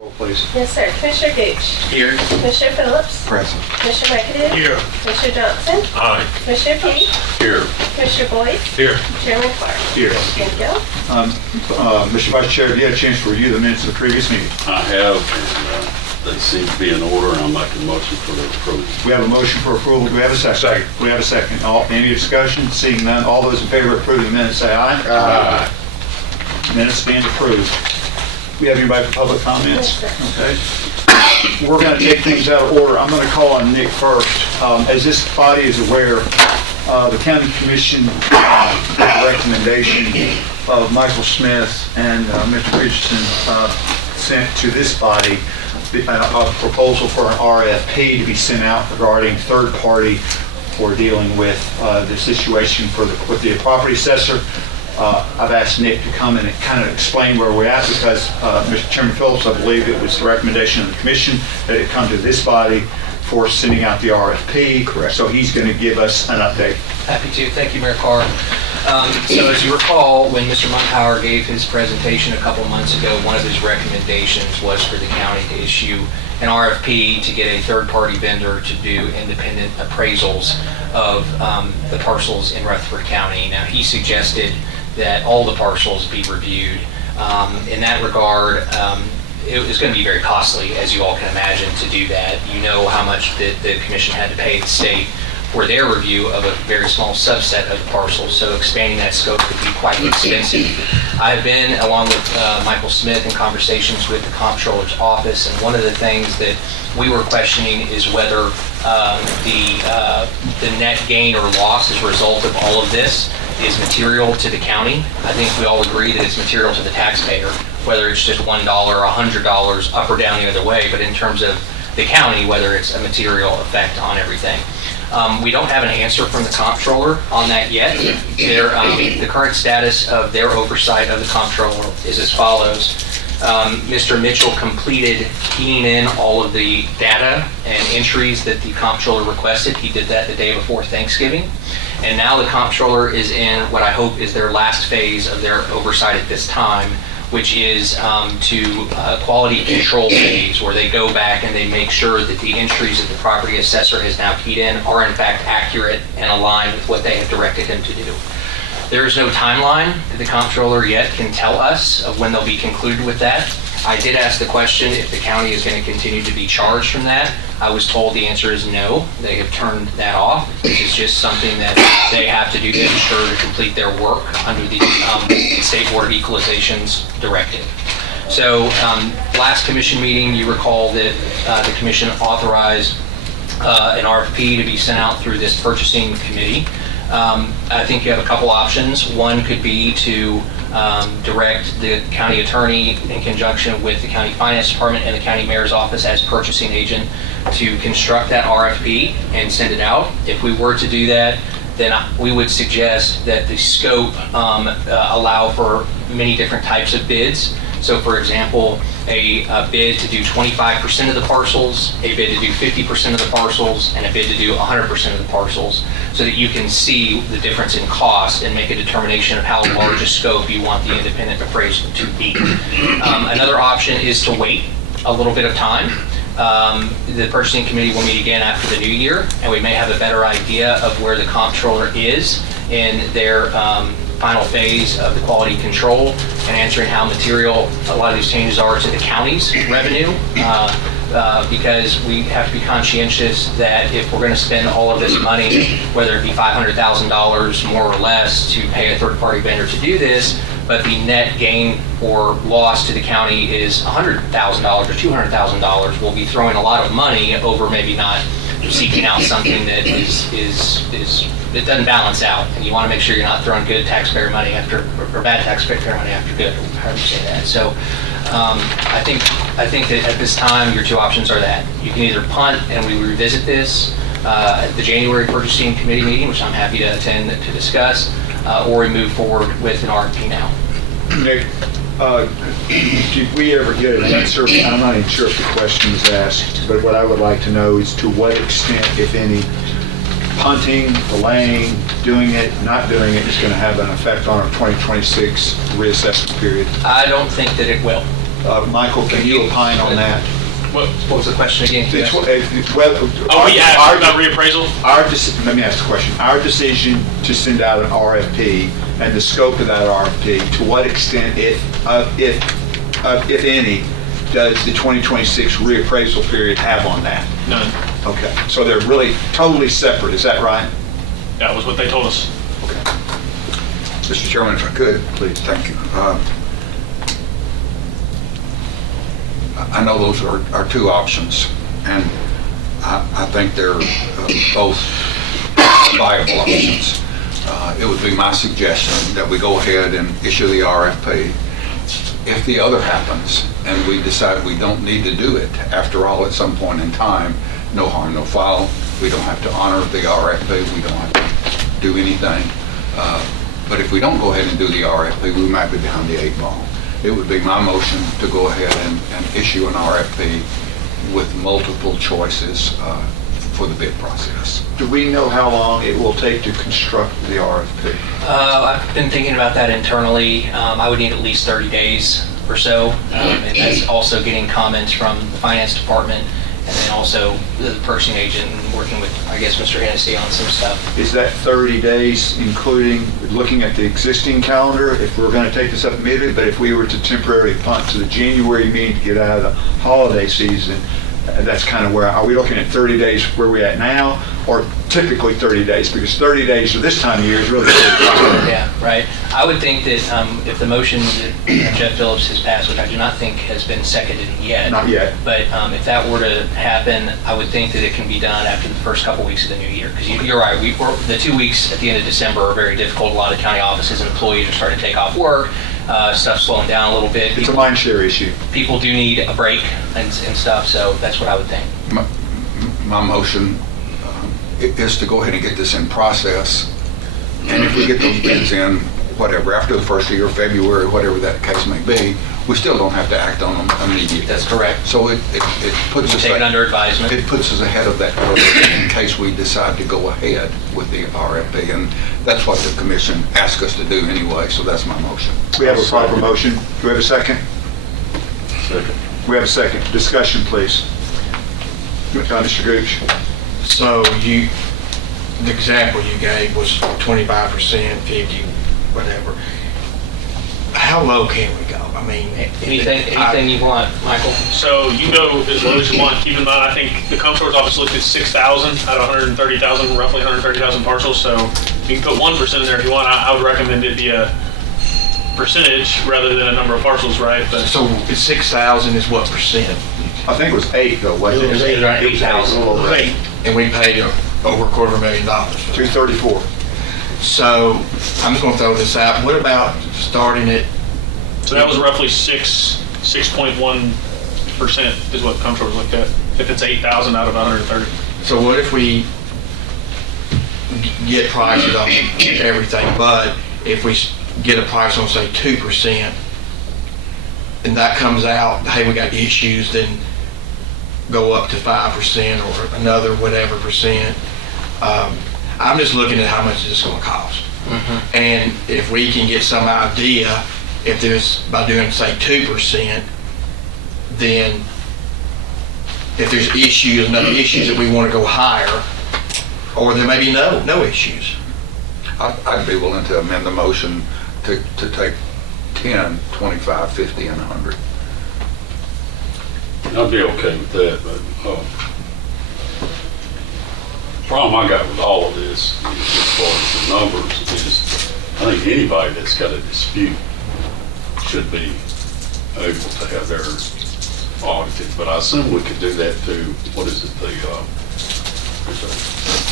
Roll, please. Yes, sir. Commissioner Gooch. Here. Commissioner Phillips. Present. Commissioner McAdoo. Here. Commissioner Johnson. Aye. Commissioner Peete. Here. Commissioner Boyd. Here. Chairman Clark. Here. Thank you. Mr. Vice Chair, have you had a chance to review the minutes of the previous meeting? I have, and they seem to be in order, and I'll make a motion for their approval. We have a motion for approval. Do we have a second? Second. We have a second. Any discussion? Seeing none, all those in favor of approving the minutes say aye. Aye. Minutes stand approved. We have anybody for public comments? Yes, Okay. We're going to take things out of order. I'm going to call on Nick first. As this body is aware, the county commission with the recommendation of Michael Smith and Mr. Richardson sent to this body a proposal for an RFP to be sent out regarding third party for dealing with the situation with the property assessor. I've asked Nick to come and kind of explain where we're at because, Mr. Chairman Phillips, I believe it was the recommendation of the commission that it come to this body for sending out the RFP. Correct. So he's going to give us an update. Happy to. Thank you, Mayor Carr. So as you recall, when Mr. Mumpower gave his presentation a couple months ago, one of his recommendations was for the county to issue an RFP to get a third-party vendor to do independent appraisals of the parcels in Rutherford County. Now, he suggested that all the parcels be reviewed. In that regard, it was going to be very costly, as you all can imagine, to do that. You know how much the commission had to pay the state for their review of a very small subset of the parcels, so expanding that scope could be quite expensive. I've been, along with Michael Smith, in conversations with the Comptroller's office, and one of the things that we were questioning is whether the net gain or loss as a result of all of this is material to the county. I think we all agree that it's material to the taxpayer, whether it's just $1 or $100 up or down the other way, but in terms of the county, whether it's a material effect on everything. We don't have an answer from the comptroller on that yet. The current status of their oversight of the comptroller is as follows. Mr. Mitchell completed keying in all of the data and entries that the comptroller requested. He did that the day before Thanksgiving. And now the comptroller is in what I hope is their last phase of their oversight at this time, which is to quality control phase, where they go back and they make sure that the entries that the property assessor has now keyed in are in fact accurate and aligned with what they have directed him to do. There is no timeline that the comptroller yet can tell us of when they'll be concluded with that. I did ask the question if the county is going to continue to be charged from that. I was told the answer is no. They have turned that off. This is just something that they have to do to ensure to complete their work under the State Board of Equalization's directive. So last commission meeting, you recall that the commission authorized an RFP to be sent out through this purchasing committee. I think you have a couple options. One could be to direct the county attorney in conjunction with the county finance department and the county mayor's office as purchasing agent to construct that RFP and send it out. If we were to do that, then we would suggest that the scope allow for many different types of bids. So for example, a bid to do 25% of the parcels, a bid to do 50% of the parcels, and a bid to do 100% of the parcels, so that you can see the difference in cost and make a determination of how large a scope you want the independent appraisal to be. Another option is to wait a little bit of time. The purchasing committee will meet again after the new year, and we may have a better idea of where the comptroller is in their final phase of the quality control and answering how material a lot of these changes are to the county's revenue, because we have to be conscientious that if we're going to spend all of this money, whether it be $500,000 more or less to pay a third-party vendor to do this, but the net gain or loss to the county is $100,000 or $200,000, we'll be throwing a lot of money over maybe not seeking out something that it doesn't balance out, and you want to make sure you're not throwing good taxpayer money after, or bad taxpayer money after good, or however you say that. So I think that at this time, your two options are that. You can either punt and we revisit this at the January purchasing committee meeting, which I'm happy to attend to discuss, or we move forward with an RFP now. Nick, did we ever get an answer? I'm not even sure if the question was asked, but what I would like to know is to what extent, if any, punting, delaying, doing it, not doing it is going to have an effect on our 2026 reassessment period. I don't think that it will. Michael, can you opine on that? What? What was the question again? It's- Oh, our- we asked about reappraisal? Let me ask the question. Our decision to send out an RFP and the scope of that RFP, to what extent, if any, does the 2026 reappraisal period have on that? None. Okay, so they're really totally separate, is that right? That was what they told us. Okay. Mr. Chairman, if I could, please, thank you. I know those are two options, and I think they're both viable options. It would be my suggestion that we go ahead and issue the RFP. If the other happens, and we decide we don't need to do it, after all, at some point in time, no harm, no foul. We don't have to honor the RFP. We don't have to do anything. But if we don't go ahead and do the RFP, we might be behind the 8 ball. It would be my motion to go ahead and issue an RFP with multiple choices for the bid process. Do we know how long it will take to construct the RFP? I've been thinking about that internally. I would need at least 30 days or so. And that's also getting comments from the finance department, and then also the purchasing agent, and working with, I guess, Mr. Hennessy on some stuff. Is that 30 days including looking at the existing calendar, if we're going to take this up immediately, but if we were to temporarily punt to the January meeting to get out of the holiday season, that's kind of where, are we looking at 30 days where we're at now, or typically 30 days? Because 30 days for this time of year is really good. Yeah, right. I would think that if the motion that Jeff Phillips has passed, which I do not think has been seconded yet. Not yet. But if that were to happen, I would think that it can be done after the first couple weeks of the new year. Because you're right, the 2 weeks at the end of December are very difficult. A lot of county offices and employees are starting to take off work. Stuff's slowing down a little bit. It's a mind share issue. People do need a break and stuff, so that's what I would think. My motion is to go ahead and get this in process. And if we get those bids in, whatever, after the first of the year, February, whatever that case may be, we still don't have to act on them immediately. That's correct. So it puts us... Take it under advisement. It puts us ahead of that curve in case we decide to go ahead with the RFP. And that's what the commission asked us to do anyway, so that's my motion. We have a proper motion. Do we have a second? Second. We have a second. Discussion, please. Mr. Gooch. So the example you gave was 25%, 50, whatever. How low can we go? I mean, Anything you want, Michael? So you go as low as you want. Keep in mind, I think the comptroller's office looked at 6,000 out of 130,000, roughly 130,000 parcels. So you can put 1% in there if you want. I would recommend it be a percentage rather than a number of parcels, right? But so 6,000 is what percent? I think it was 8 though, wasn't it? It was around 8,000. A little over 8. And we paid over $250,000. 234. So I'm just going to throw this out. What about starting at? so that was roughly 6.1% is what the comptroller looked at. If it's 8,000 out of 130. So what if we get prices on everything, but if we get a price on, say, 2%, and that comes out, hey, we got issues, then go up to 5% or another whatever percent. I'm just looking at how much it's going to cost. Mm-hmm. And if we can get some idea, if there's, by doing, say, 2%, then if there's issues, enough issues that we want to go higher, or there may be no issues. I'd be willing to amend the motion to take 10, 25, 50, and 100. I'd be okay with that, but problem I got with all of this, as far as the numbers, is I think anybody that's got a dispute should be able to have theirs audited. But I assume we could do that through, what is it, the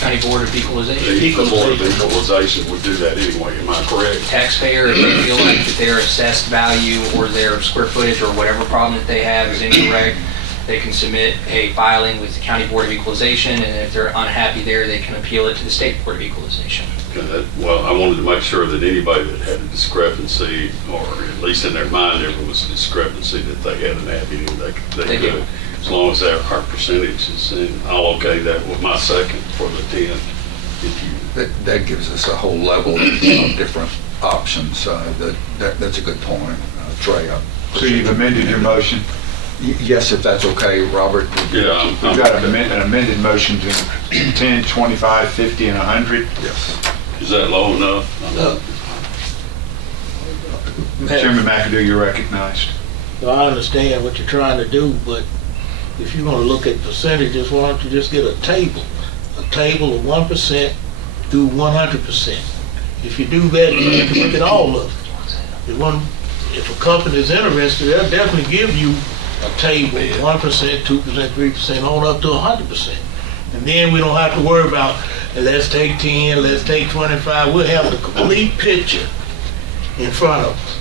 County Board of Equalization. The Board of Equalization would do that anyway, am I correct? Taxpayer, if they feel like that their assessed value or their square footage or whatever problem that they have is incorrect, they can submit a filing with the County Board of Equalization, and if they're unhappy there, they can appeal it to the State Board of Equalization. Well, I wanted to make sure that anybody that had a discrepancy, or at least in their mind there was a discrepancy, that they had an avenue they could, as long as our percentage is in. I'll okay that with my second for the 10. That gives us a whole level of different options. That's a good point, Trey. So you've amended your motion. Yes, if that's okay, Robert. Yeah, We've got an amended motion to 10, 25, 50, and 100. Yes. is that low enough? Chairman McAdoo, you're recognized. Well, I understand what you're trying to do, but if you're gonna look at percentages, why don't you just get a table of 1% through 100%. If you do that, you have to look at all of it. If a company's interested, they'll definitely give you a table, 1%, 2%, 3%, on up to 100%. And then we don't have to worry about, let's take 10, let's take 25. We'll have the complete picture in front of us.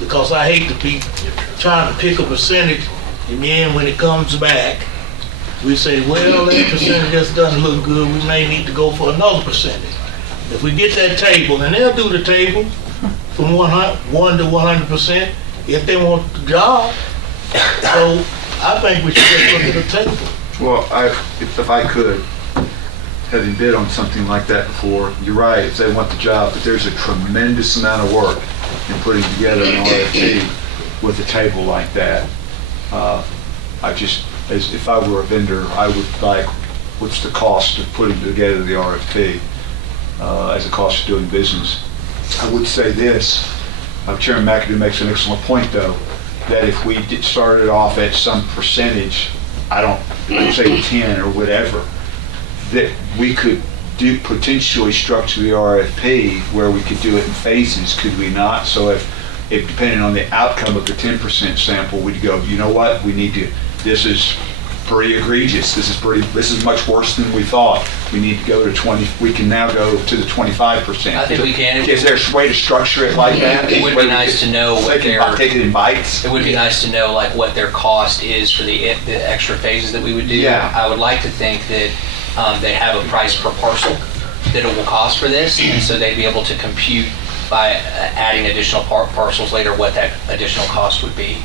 Because I hate to be trying to pick a percentage, and then when it comes back, we say, well, that percentage just doesn't look good, we may need to go for another percentage. If we get that table, and they'll do the table from 1 to 100% if they want the job. So I think we should just look at the table. Well, if I could, having bid on something like that before, you're right, if they want the job, but there's a tremendous amount of work in putting together an RFP with a table like that. If I were a vendor, I would like, what's the cost of putting together the RFP as a cost of doing business? I would say this, Chairman McAdoo makes an excellent point though, that if we started off at some percentage, let's say 10 or whatever, that we could potentially structure the RFP where we could do it in phases, could we not? So if depending on the outcome of the 10% sample, we'd go, you know what, this is pretty egregious, this is much worse than we thought. We need to go to 20, we can now go to the 25%. I think we can. Is there a way to structure it like that? It would be nice to know what take it in bites? It would be nice to know like what their cost is for the extra phases that we would do. Yeah. I would like to think that they have a price per parcel that it will cost for this, and so they'd be able to compute by adding additional parcels later what that additional cost would be.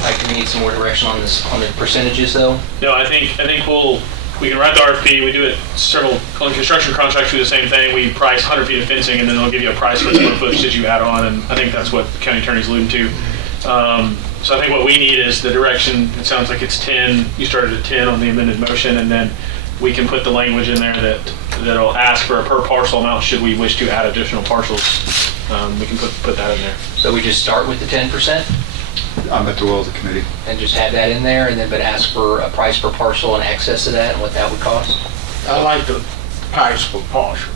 Like, do we need some more direction on this, on the percentages though? No, I think we can write the RFP, we do it several, on construction contracts, do the same thing, we price 100 feet of fencing, and then they'll give you a price for the square footage that you add on, and I think that's what the county attorney's alluding to. So I think what we need is the direction, it sounds like it's 10, you started at 10 on the amended motion, and then we can put the language in there that'll ask for a per parcel amount should we wish to add additional parcels. We can put that in there. So we just start with the 10% I'm at the will of the committee. and just have that in there, and then but ask for a price per parcel in excess of that and what that would cost? I like the price per parcel.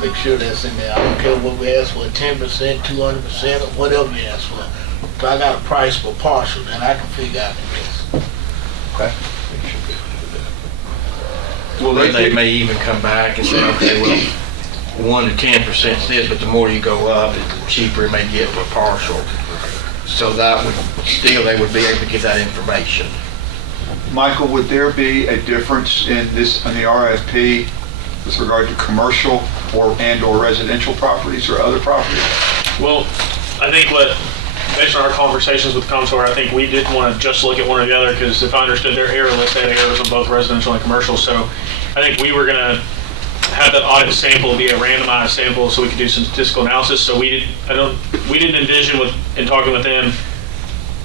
Make sure that's in there. I don't care what we ask for, 10%, 200%, or whatever we ask for. If I got a price per parcel, then I can figure out the rest. Okay. Well, they may even come back and say, okay, well, 1 to 10% is this, but the more you go up, the cheaper it may get per parcel. So that would, still, they would be able to get that information. Michael, would there be a difference in the RFP with regard to commercial or residential properties or other properties? Well, I think based on our conversations with Contour, I think we didn't want to just look at one or the other, because if I understood their error list, they had errors on both residential and commercial. So I think we were going to have that audit sample be a randomized sample so we could do some statistical analysis. So we didn't envision in talking with them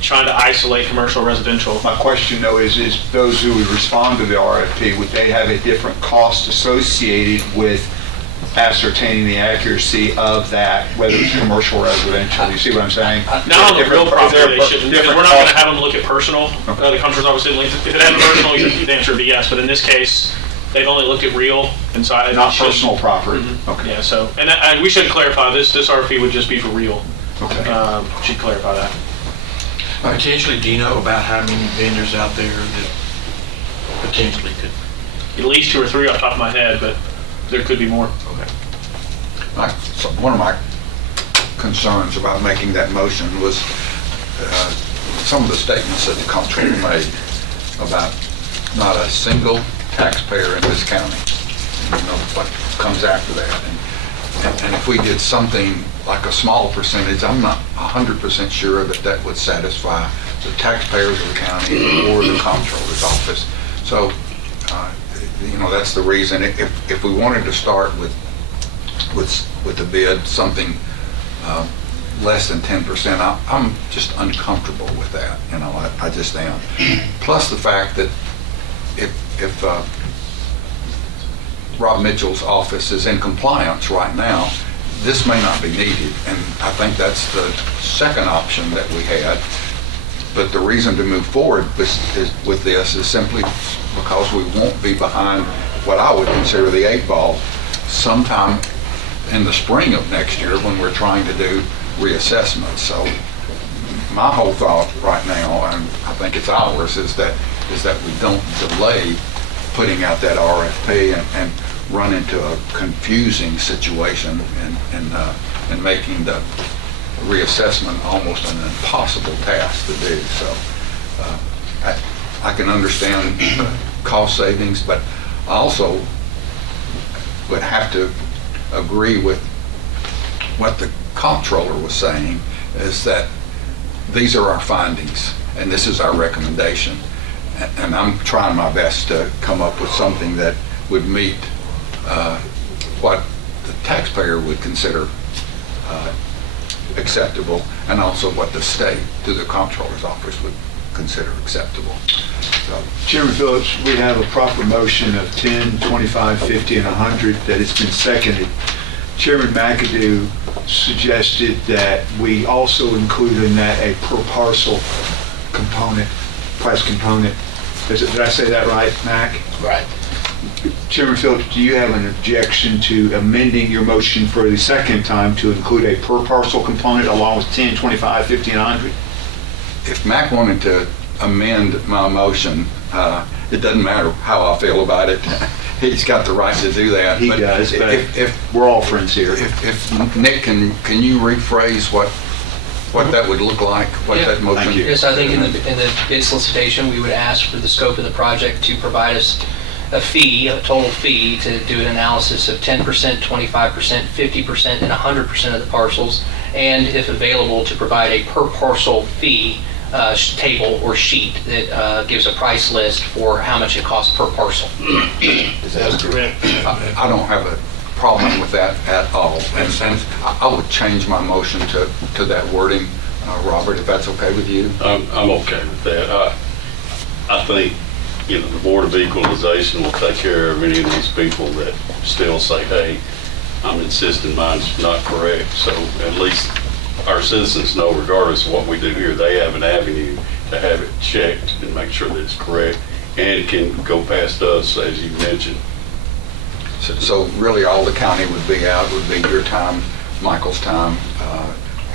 trying to isolate commercial residential. My question though is those who would respond to the RFP, would they have a different cost associated with ascertaining the accuracy of that, whether it's commercial or residential? You see what I'm saying? Not on the real property, they shouldn't, because we're not going to have them look at personal. Okay. The comptroller's office didn't link, if it had personal, the answer would be yes, but in this case, they've only looked at real inside. Not personal property? Okay. Yeah, so, and we should clarify, this RFP would just be for real. Okay. Should clarify that. Potentially, do you know about how many vendors out there that potentially could? At least 2 or 3 off the top of my head, but there could be more. Okay. One of my concerns about making that motion was some of the statements that the comptroller made about not a single taxpayer in this county. You know, what comes after that. And if we did something like a small percentage, I'm not 100% sure that would satisfy the taxpayers of the county or the comptroller's office. So, that's the reason. If we wanted to start with the bid, something less than 10%, I'm just uncomfortable with that, you know, I just am. Plus the fact that if Rob Mitchell's office is in compliance right now, this may not be needed, and I think that's the second option that we had. But the reason to move forward with this is simply because we won't be behind what I would consider the 8 ball sometime in the spring of next year when we're trying to do reassessments. So my whole thought right now, and I think it's ours, is that we don't delay putting out that RFP and run into a confusing situation and making the reassessment almost an impossible task to do. So I can understand cost savings, but I also would have to agree with what the comptroller was saying, is that these are our findings and this is our recommendation. And I'm trying my best to come up with something that would meet what the taxpayer would consider acceptable, and also what the state, through the comptroller's office, would consider acceptable. So, Chairman Phillips, we have a proper motion of 10, 25, 50, and 100 that has been seconded. Chairman McAdoo suggested that we also include in that a per parcel component, price component. Did I say that right, Mac? Right. Chairman Phillips, do you have an objection to amending your motion for the second time to include a per parcel component along with 10, 25, 50, and 100? if Mac wanted to amend my motion, it doesn't matter how I feel about it. He's got the right to do that. He does, but if we're all friends here. If Nick, can you rephrase what that would look like, what that motion? Thank you. Yes, I think in the bid solicitation, we would ask for the scope of the project to provide us a fee, a total fee, to do an analysis of 10%, 25%, 50%, and 100% of the parcels, and if available, to provide a per parcel fee table or sheet that gives a price list for how much it costs per parcel. That's correct. I don't have a problem with that at all, and I would change my motion to that wording, Robert, if that's okay with you. I'm okay with that. I think, the Board of Equalization will take care of any of these people that still say, hey, I'm insisting mine's not correct. So at least our citizens know, regardless of what we do here, they have an avenue to have it checked and make sure that it's correct, and can go past us, as you mentioned. So really all the county would be out would be your time, Michael's time,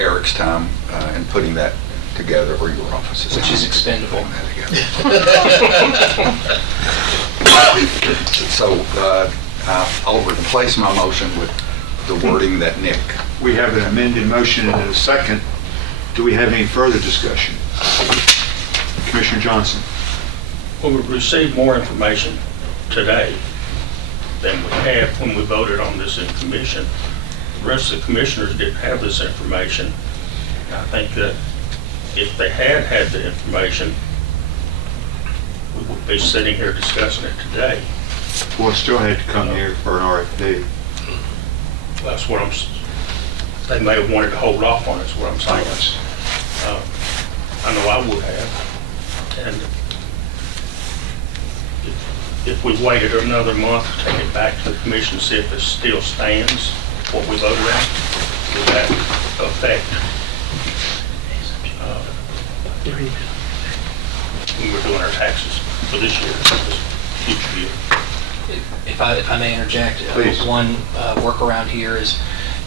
Eric's time, and putting that together, or your office's Which time. is expendable. So I'll replace my motion with the wording that Nick. We have an amended motion and a second. Do we have any further discussion? Commissioner Johnson. Well, we've received more information today than we had when we voted on this in commission. The rest of the commissioners didn't have this information. I think that if they had the information, we would be sitting here discussing it today. We'll still have to come here for an RFP. That's what they may have wanted to hold off on, is what I'm saying. I know I would have. And if we waited another month to take it back to the commission to see if it still stands, what we voted on, would that affect when we're doing our taxes for this year, this future year? If I may interject, Please. one workaround here is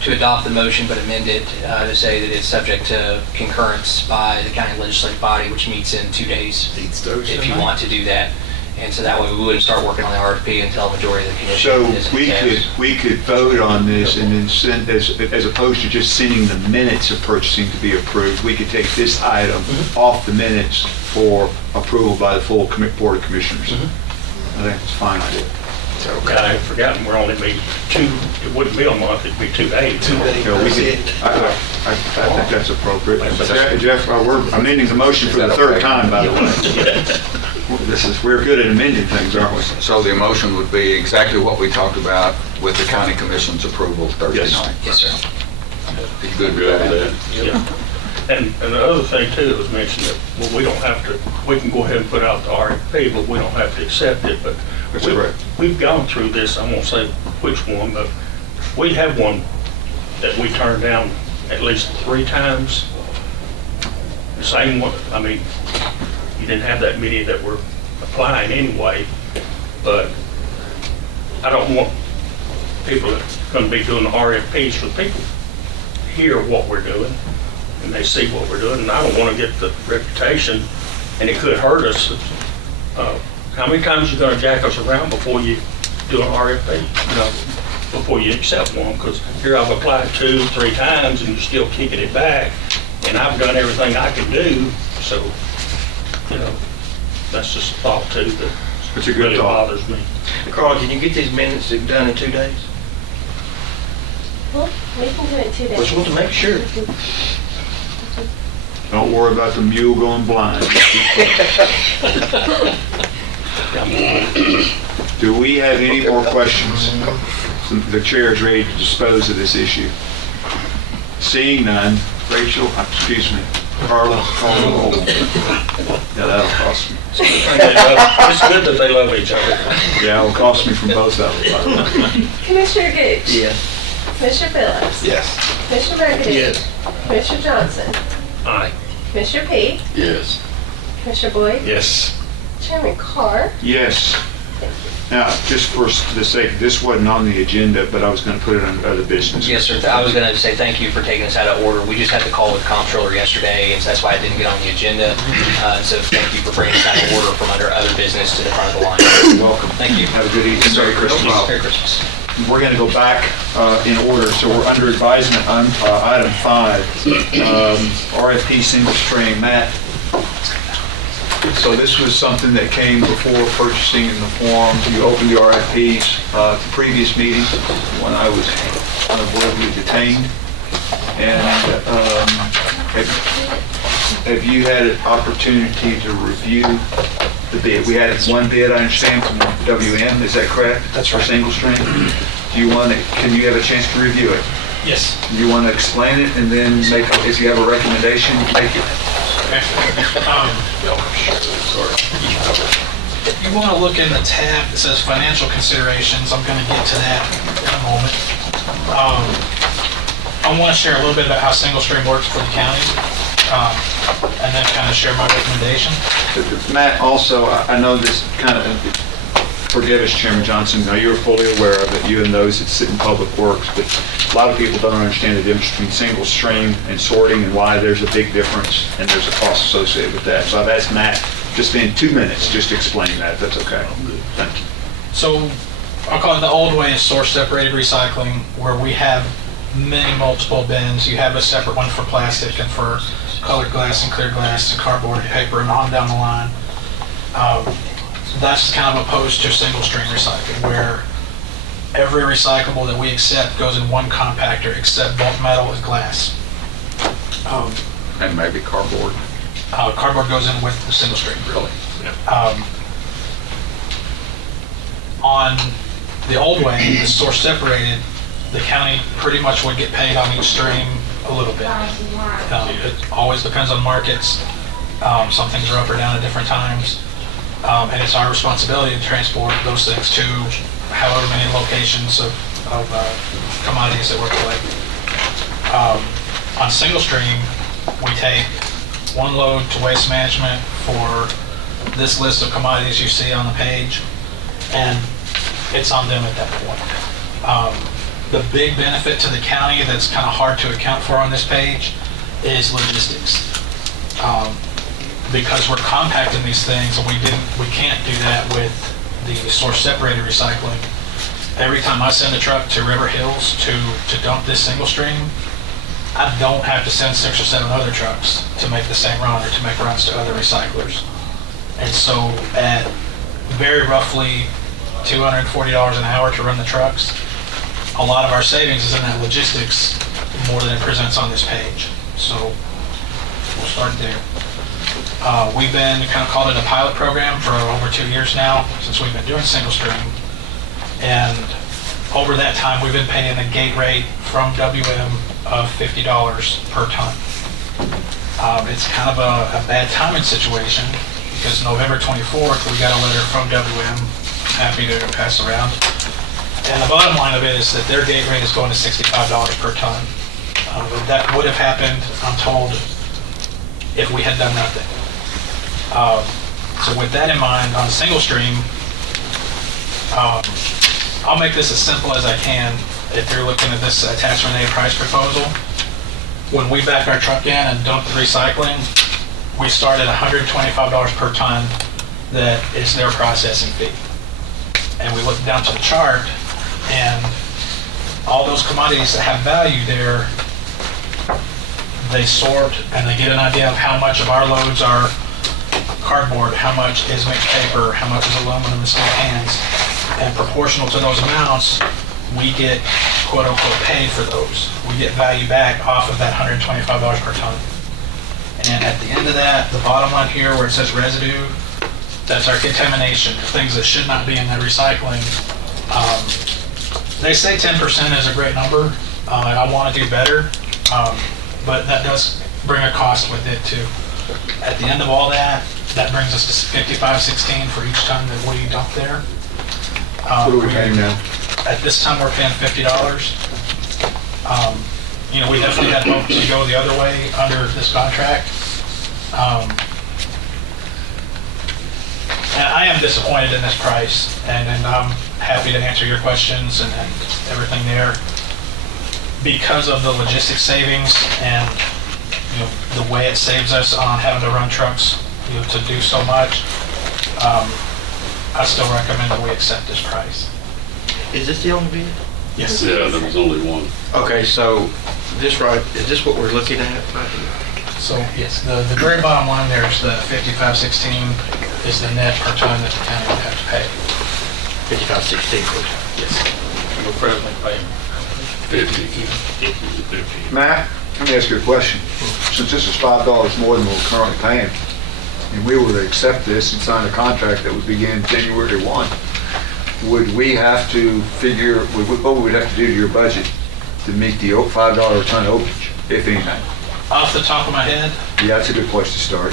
to adopt the motion but amend it to say that it's subject to concurrence by the county legislative body, which meets in 2 days, if you want to do that. And so that way we wouldn't start working on the RFP until a majority of the commission So is in we could vote on this and then send, as opposed to just sending the minutes of purchasing to be approved, we could take this item off the minutes for approval by the full Board of Commissioners. I think it's a fine idea. I had forgotten we're only meeting it wouldn't be a month, it'd be 2 days. 2 days. I think that's appropriate. Jeff, we're amending the motion for the third time, by the way. We're good at amending things, aren't we? So the motion would be exactly what we talked about with the county commission's approval Thursday Yes. night. Yes, sir. Be good Good with with that. that. Yeah. And the other thing too, it was mentioned that, well, we don't have to, we can go ahead and put out the RFP, but we don't have to accept it, but That's we- correct. We've gone through this, I won't say which one, but we have one that we turned down at least 3 times. The same one, I mean, you didn't have that many that were applying anyway, but I don't want people that are gonna be doing the RFPs for people hear what we're doing and they see what we're doing, and I don't wanna get the reputation, and it could hurt us. How many times you gonna jack us around before you do an RFP? You know, before you accept one, because here I've applied 2, 3 times and you're still kicking it back, and I've done everything I can do, so, you know, that's just a thought too that It's a good really thought. bothers me. Carl, can you get these minutes done in 2 days? Well, we can do it 2 days. Just want to make sure. Don't worry about the mule going blind. Do we have any more questions? The chair is ready to dispose of this issue. Seeing none, Rachel, excuse me, Carla, call the roll. Yeah, that'll cost me. It's good that they love each other. Yeah, it'll cost me from both of them, by the way. Commissioner Gooch? Yes. Commissioner Phillips? Yes. Commissioner Mercadante? Yes. Commissioner Johnson? Aye. Commissioner Peak? Yes. Commissioner Boyd? Yes. Chairman Carr? Yes. Now, just for the sake, this wasn't on the agenda, but I was going to put it under other business. Yes, sir. I was going to say thank you for taking us out of order. We just had the call with the comptroller yesterday, and so that's why it didn't get on the agenda. So thank you for bringing us out of order from under other business to the front of the line. You're welcome. Thank you. Have a good evening. Merry Christmas. Merry Christmas. We're going to go back in order, so we're under advisement on item 5, RFP single stream. Matt, so this was something that came before purchasing in the form. You opened the RFPs at the previous meeting when I was unavoidably detained. And have you had an opportunity to review the bid? We had one bid, I understand, from WM, is that correct? That's For right. single stream? Do you want to, can you have a chance to review it? Yes. Do you want to explain it and then make, if you have a recommendation, make it? You want to look in the tab that says financial considerations. I'm going to get to that in a moment. I want to share a little bit about how single stream works for the county, and then kind of share my recommendation. Matt, also, I know this kind of, forgive us, Chairman Johnson, now you're fully aware of it, you and those that sit in Public Works, but a lot of people don't understand the difference between single stream and sorting and why there's a big difference and there's a cost associated with that. So I've asked Matt to spend 2 minutes just to explain that, if that's okay. Thank you. So I'll call it the old way is source separated recycling, where we have many multiple bins. You have a separate one for plastic and for colored glass and clear glass and cardboard, paper, and on down the line. That's kind of opposed to single stream recycling, where every recyclable that we accept goes in one compactor except bulk metal and glass. And maybe cardboard. Cardboard goes in with the single stream, really. On the old way, the source separated, the county pretty much would get paid on each stream a little bit. It always depends on markets. Some things are up or down at different times. And it's our responsibility to transport those things to however many locations of commodities that we're collecting. On single stream, we take one load to Waste Management for this list of commodities you see on the page, and it's on them at that point. The big benefit to the county that's kind of hard to account for on this page is logistics. Because we're compacting these things, and we can't do that with the source separated recycling. Every time I send a truck to River Hills to dump this single stream, I don't have to send 6 or 7 other trucks to make the same run or to make runs to other recyclers. And so at very roughly $240 an hour to run the trucks, a lot of our savings is in that logistics more than it presents on this page. So we'll start there. We've been kind of called it a pilot program for over 2 years now, since we've been doing single stream. And over that time, we've been paying the gate rate from WM of $50 per ton. It's kind of a bad timing situation because November 24th, we got a letter from WM, happy to pass around. And the bottom line of it is that their gate rate is going to $65 per ton. That would have happened, I'm told, if we had done nothing. So with that in mind, on single stream, I'll make this as simple as I can. If you're looking at this attachment A price proposal, when we back our truck in and dump the recycling, we start at $125 per ton. That is their processing fee. And we look down to the chart, and all those commodities that have value there, they sort and they get an idea of how much of our loads are cardboard, how much is mixed paper, how much is aluminum and steel cans. And proportional to those amounts, we get quote unquote paid for those. We get value back off of that $125 per ton. And at the end of that, the bottom line here where it says residue, that's our contamination, things that should not be in the recycling. They say 10% is a great number. I want to do better, but that does bring a cost with it too. At the end of all that, that brings us to $55.16 for each ton that we dump there. What are we paying now? At this time, we're paying $50. You know, we definitely had hoped to go the other way under this contract. And I am disappointed in this price, and I'm happy to answer your questions and everything there. Because of the logistics savings and, you know, the way it saves us on having to run trucks, you know, to do so much, I still recommend that we accept this price. Is this the only bid? Yes. Yeah, there was only one. Okay, so is this what we're looking at right here? So, yes, the very bottom line there is the $55.16 is the net per ton that the county would have to pay. $55.16 per ton. Yes. We're presently paying 50. Matt, let me ask you a question. Since this is $5 more than we're currently paying, and we were to accept this and sign a contract that would begin January 1, would we have to figure, what would we have to do to your budget to meet the $5 a ton overage, if anything? Off the top of my head, Yeah, that's a good place to start.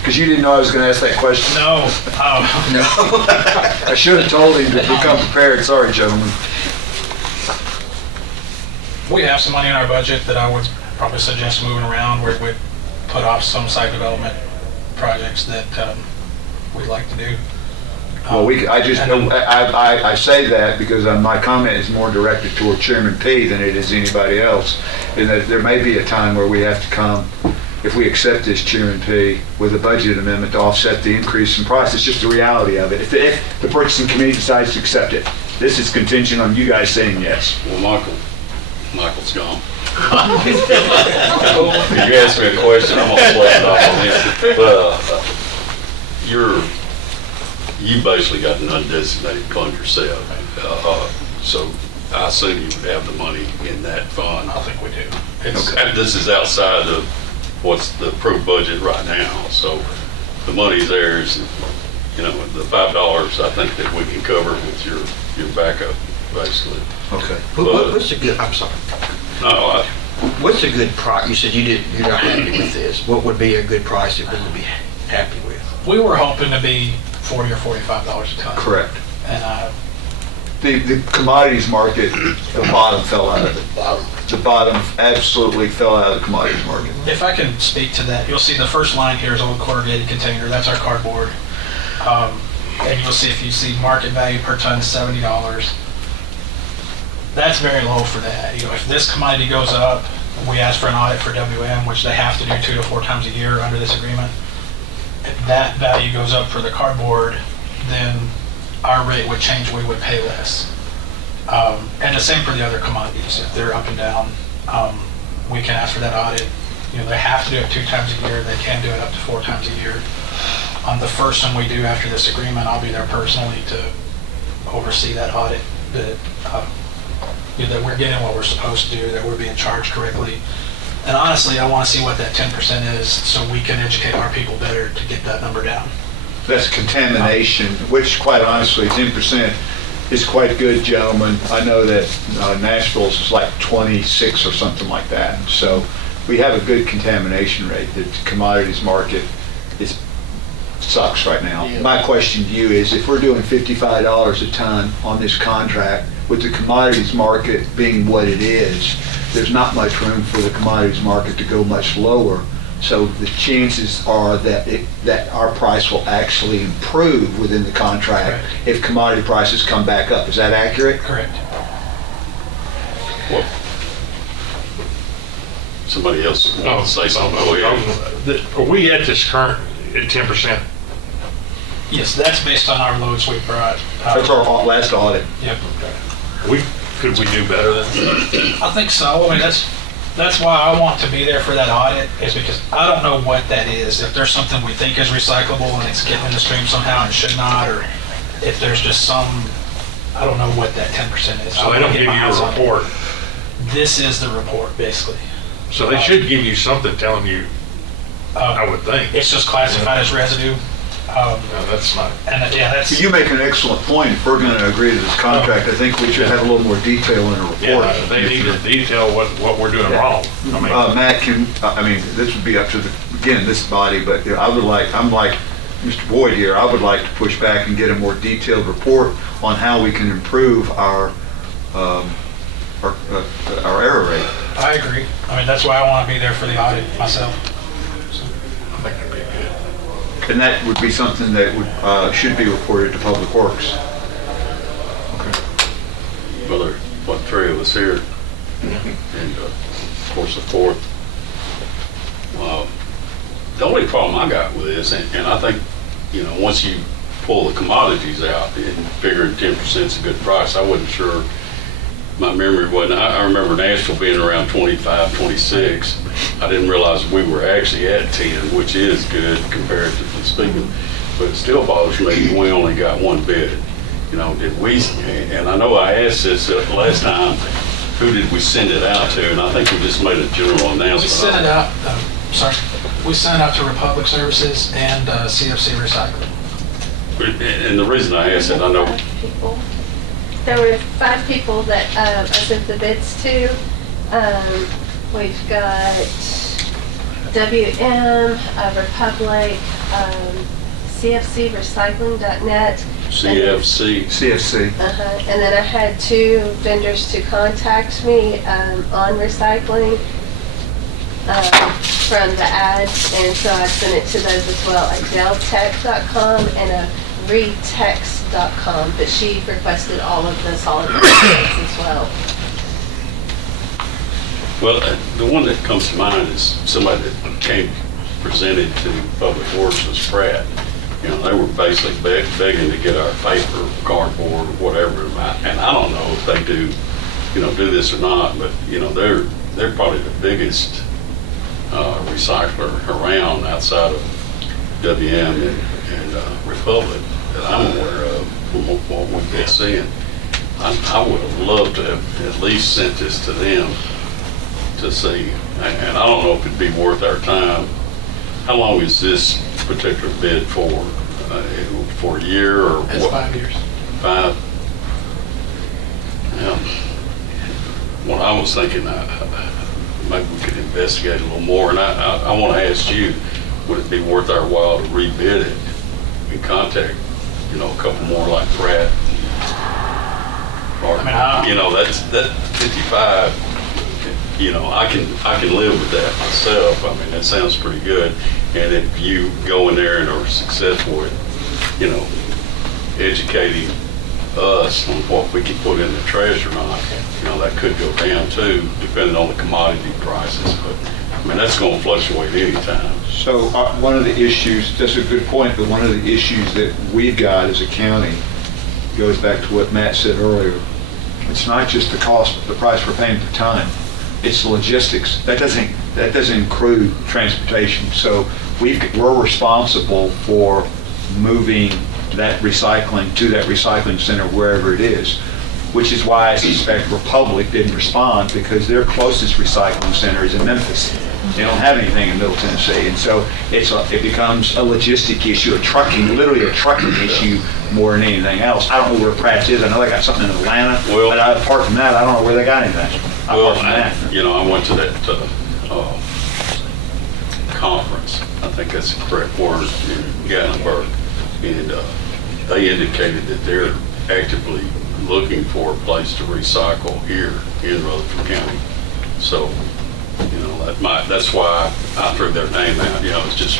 Because you didn't know I was going to ask that question. no. I should have told him to become prepared. Sorry, gentlemen. We have some money in our budget that I would probably suggest moving around where we'd put off some site development projects that we'd like to do. Well, I say that because my comment is more directed toward Chairman P than it is anybody else. And that there may be a time where we have to come, if we accept this, Chairman P, with a budget amendment to offset the increase in price. It's just the reality of it. If the purchasing committee decides to accept it, this is contingent on you guys saying yes. Well, Michael's gone. If you ask me a question, I'm gonna play it off on him. But you basically got an undesignated fund yourself. So I assume you would have the money in that fund. I think we do. And this is outside of what's the approved budget right now. So the money's there is, you know, the $5 I think that we can cover with your backup, basically. Okay. What's a good, I'm sorry. No, What's a good price? You said you're not happy with this. What would be a good price that we would be happy with? We were hoping to be $40 or $45 a ton. Correct. And The commodities market, the bottom fell out of it. The bottom absolutely fell out of the commodities market. if I can speak to that, you'll see the first line here is old corrugated container. That's our cardboard. And you'll see if you see market value per ton $70. That's very low for that. You know, if this commodity goes up, we ask for an audit for WM, which they have to do 2 to 4 times a year under this agreement. If that value goes up for the cardboard, then our rate would change, we would pay less. And the same for the other commodities. If they're up and down, we can ask for that audit. You know, they have to do it 2 times a year. They can do it up to 4 times a year. On the first one we do after this agreement, I'll be there personally to oversee that audit, that you know, that we're getting what we're supposed to do, that we're being charged correctly. And honestly, I want to see what that 10% is so we can educate our people better to get that number down. That's contamination, which quite honestly, 10%, is quite good, gentlemen. I know that Nashville's is like 26 or something like that. So we have a good contamination rate. The commodities market sucks right now. Yeah. My question to you is, if we're doing $55 a ton on this contract, with the commodities market being what it is, there's not much room for the commodities market to go much lower. So the chances are that our price will actually improve within the contract if commodity prices come back up. Is that accurate? Correct. Well, somebody else wants to say something. Go ahead. Are we at this current at 10%? Yes, that's based on our loads we brought. That's our last audit. Yep. Could we do better than? I think so. I mean, that's why I want to be there for that audit, is because I don't know what that is. If there's something we think is recyclable and it's getting in the stream somehow and should not, or if there's just some, I don't know what that 10% is. So they don't give you a report. This is the report, basically. So they should give you something telling you, I would think. It's just classified as residue. No, that's not. And yeah, that's. You make an excellent point. If we're going to agree to this contract, I think we should have a little more detail in a report. Yeah, they need to detail what we're doing wrong. I mean, Matt, this would be up to this body, but I'm like Mr. Boyd here, I would like to push back and get a more detailed report on how we can improve our error rate. I agree. I mean, that's why I want to be there for the audit myself. I think it'd be good. And that would be something that should be reported to Public Works. Well, what, three of us here, and of course the fourth. The only problem I got with this, and I think, once you pull the commodities out and figuring 10% is a good price, I wasn't sure. My memory wasn't, I remember Nashville being around 25, 26. I didn't realize we were actually at 10, which is good comparatively speaking, but it still bothers me we only got one bid. Did we, and I know I asked this last time, who did we send it out to? And I think we just made a general announcement. We sent it out, we sent it out to Republic Services and CFC Recycling. And the reason I asked that, I know. There were 5 people that I sent the bids to. We've got WM, Republic, CFCrecycling.net. CFC. And then I had 2 vendors to contact me on recycling from the ads, and so I sent it to those as well, at deltech.com and a retext.com, but she requested all of the solid waste as well. Well, the one that comes to mind is somebody that presented to Public Works was Pratt. They were basically begging to get our paper, cardboard, whatever, and I don't know if they do this or not, but they're probably the biggest recycler around outside of WM and Republic that I'm aware of from what we've been seeing. I would have loved to have at least sent this to them to see, and I don't know if it'd be worth our time. How long is this particular bid for? For a year or It's what? 5 years. 5? Yeah. What I was thinking, maybe we could investigate a little more, and I want to ask you, would it be worth our while to rebid it and contact, a couple more like Pratt? Or, that's 55, I can live with that myself. I mean, that sounds pretty good. And if you go in there and are successful at, educating us on what we can put in the trash or not, that could go down too, depending on the commodity prices. But I mean, that's going to fluctuate anytime. So one of the issues, that's a good point, but one of the issues that we've got as a county goes back to what Matt said earlier. It's not just the cost, the price we're paying per ton. It's the logistics. That doesn't include transportation. So we're responsible for moving that recycling to that recycling center wherever it is. which is why I suspect Republic didn't respond, because their closest recycling center is in Memphis. They don't have anything in Middle Tennessee, and so it becomes a logistic issue, literally a trucking issue more than anything else. I don't know where Pratt's is. I know they got something in Atlanta, Well- but apart from that, I don't know where they got anything. Well, Apart from that. I went to that conference, I think that's the correct word, in Gatlinburg, and they indicated that they're actively looking for a place to recycle here in Rutherford County. So, that's why I threw their name out, it's just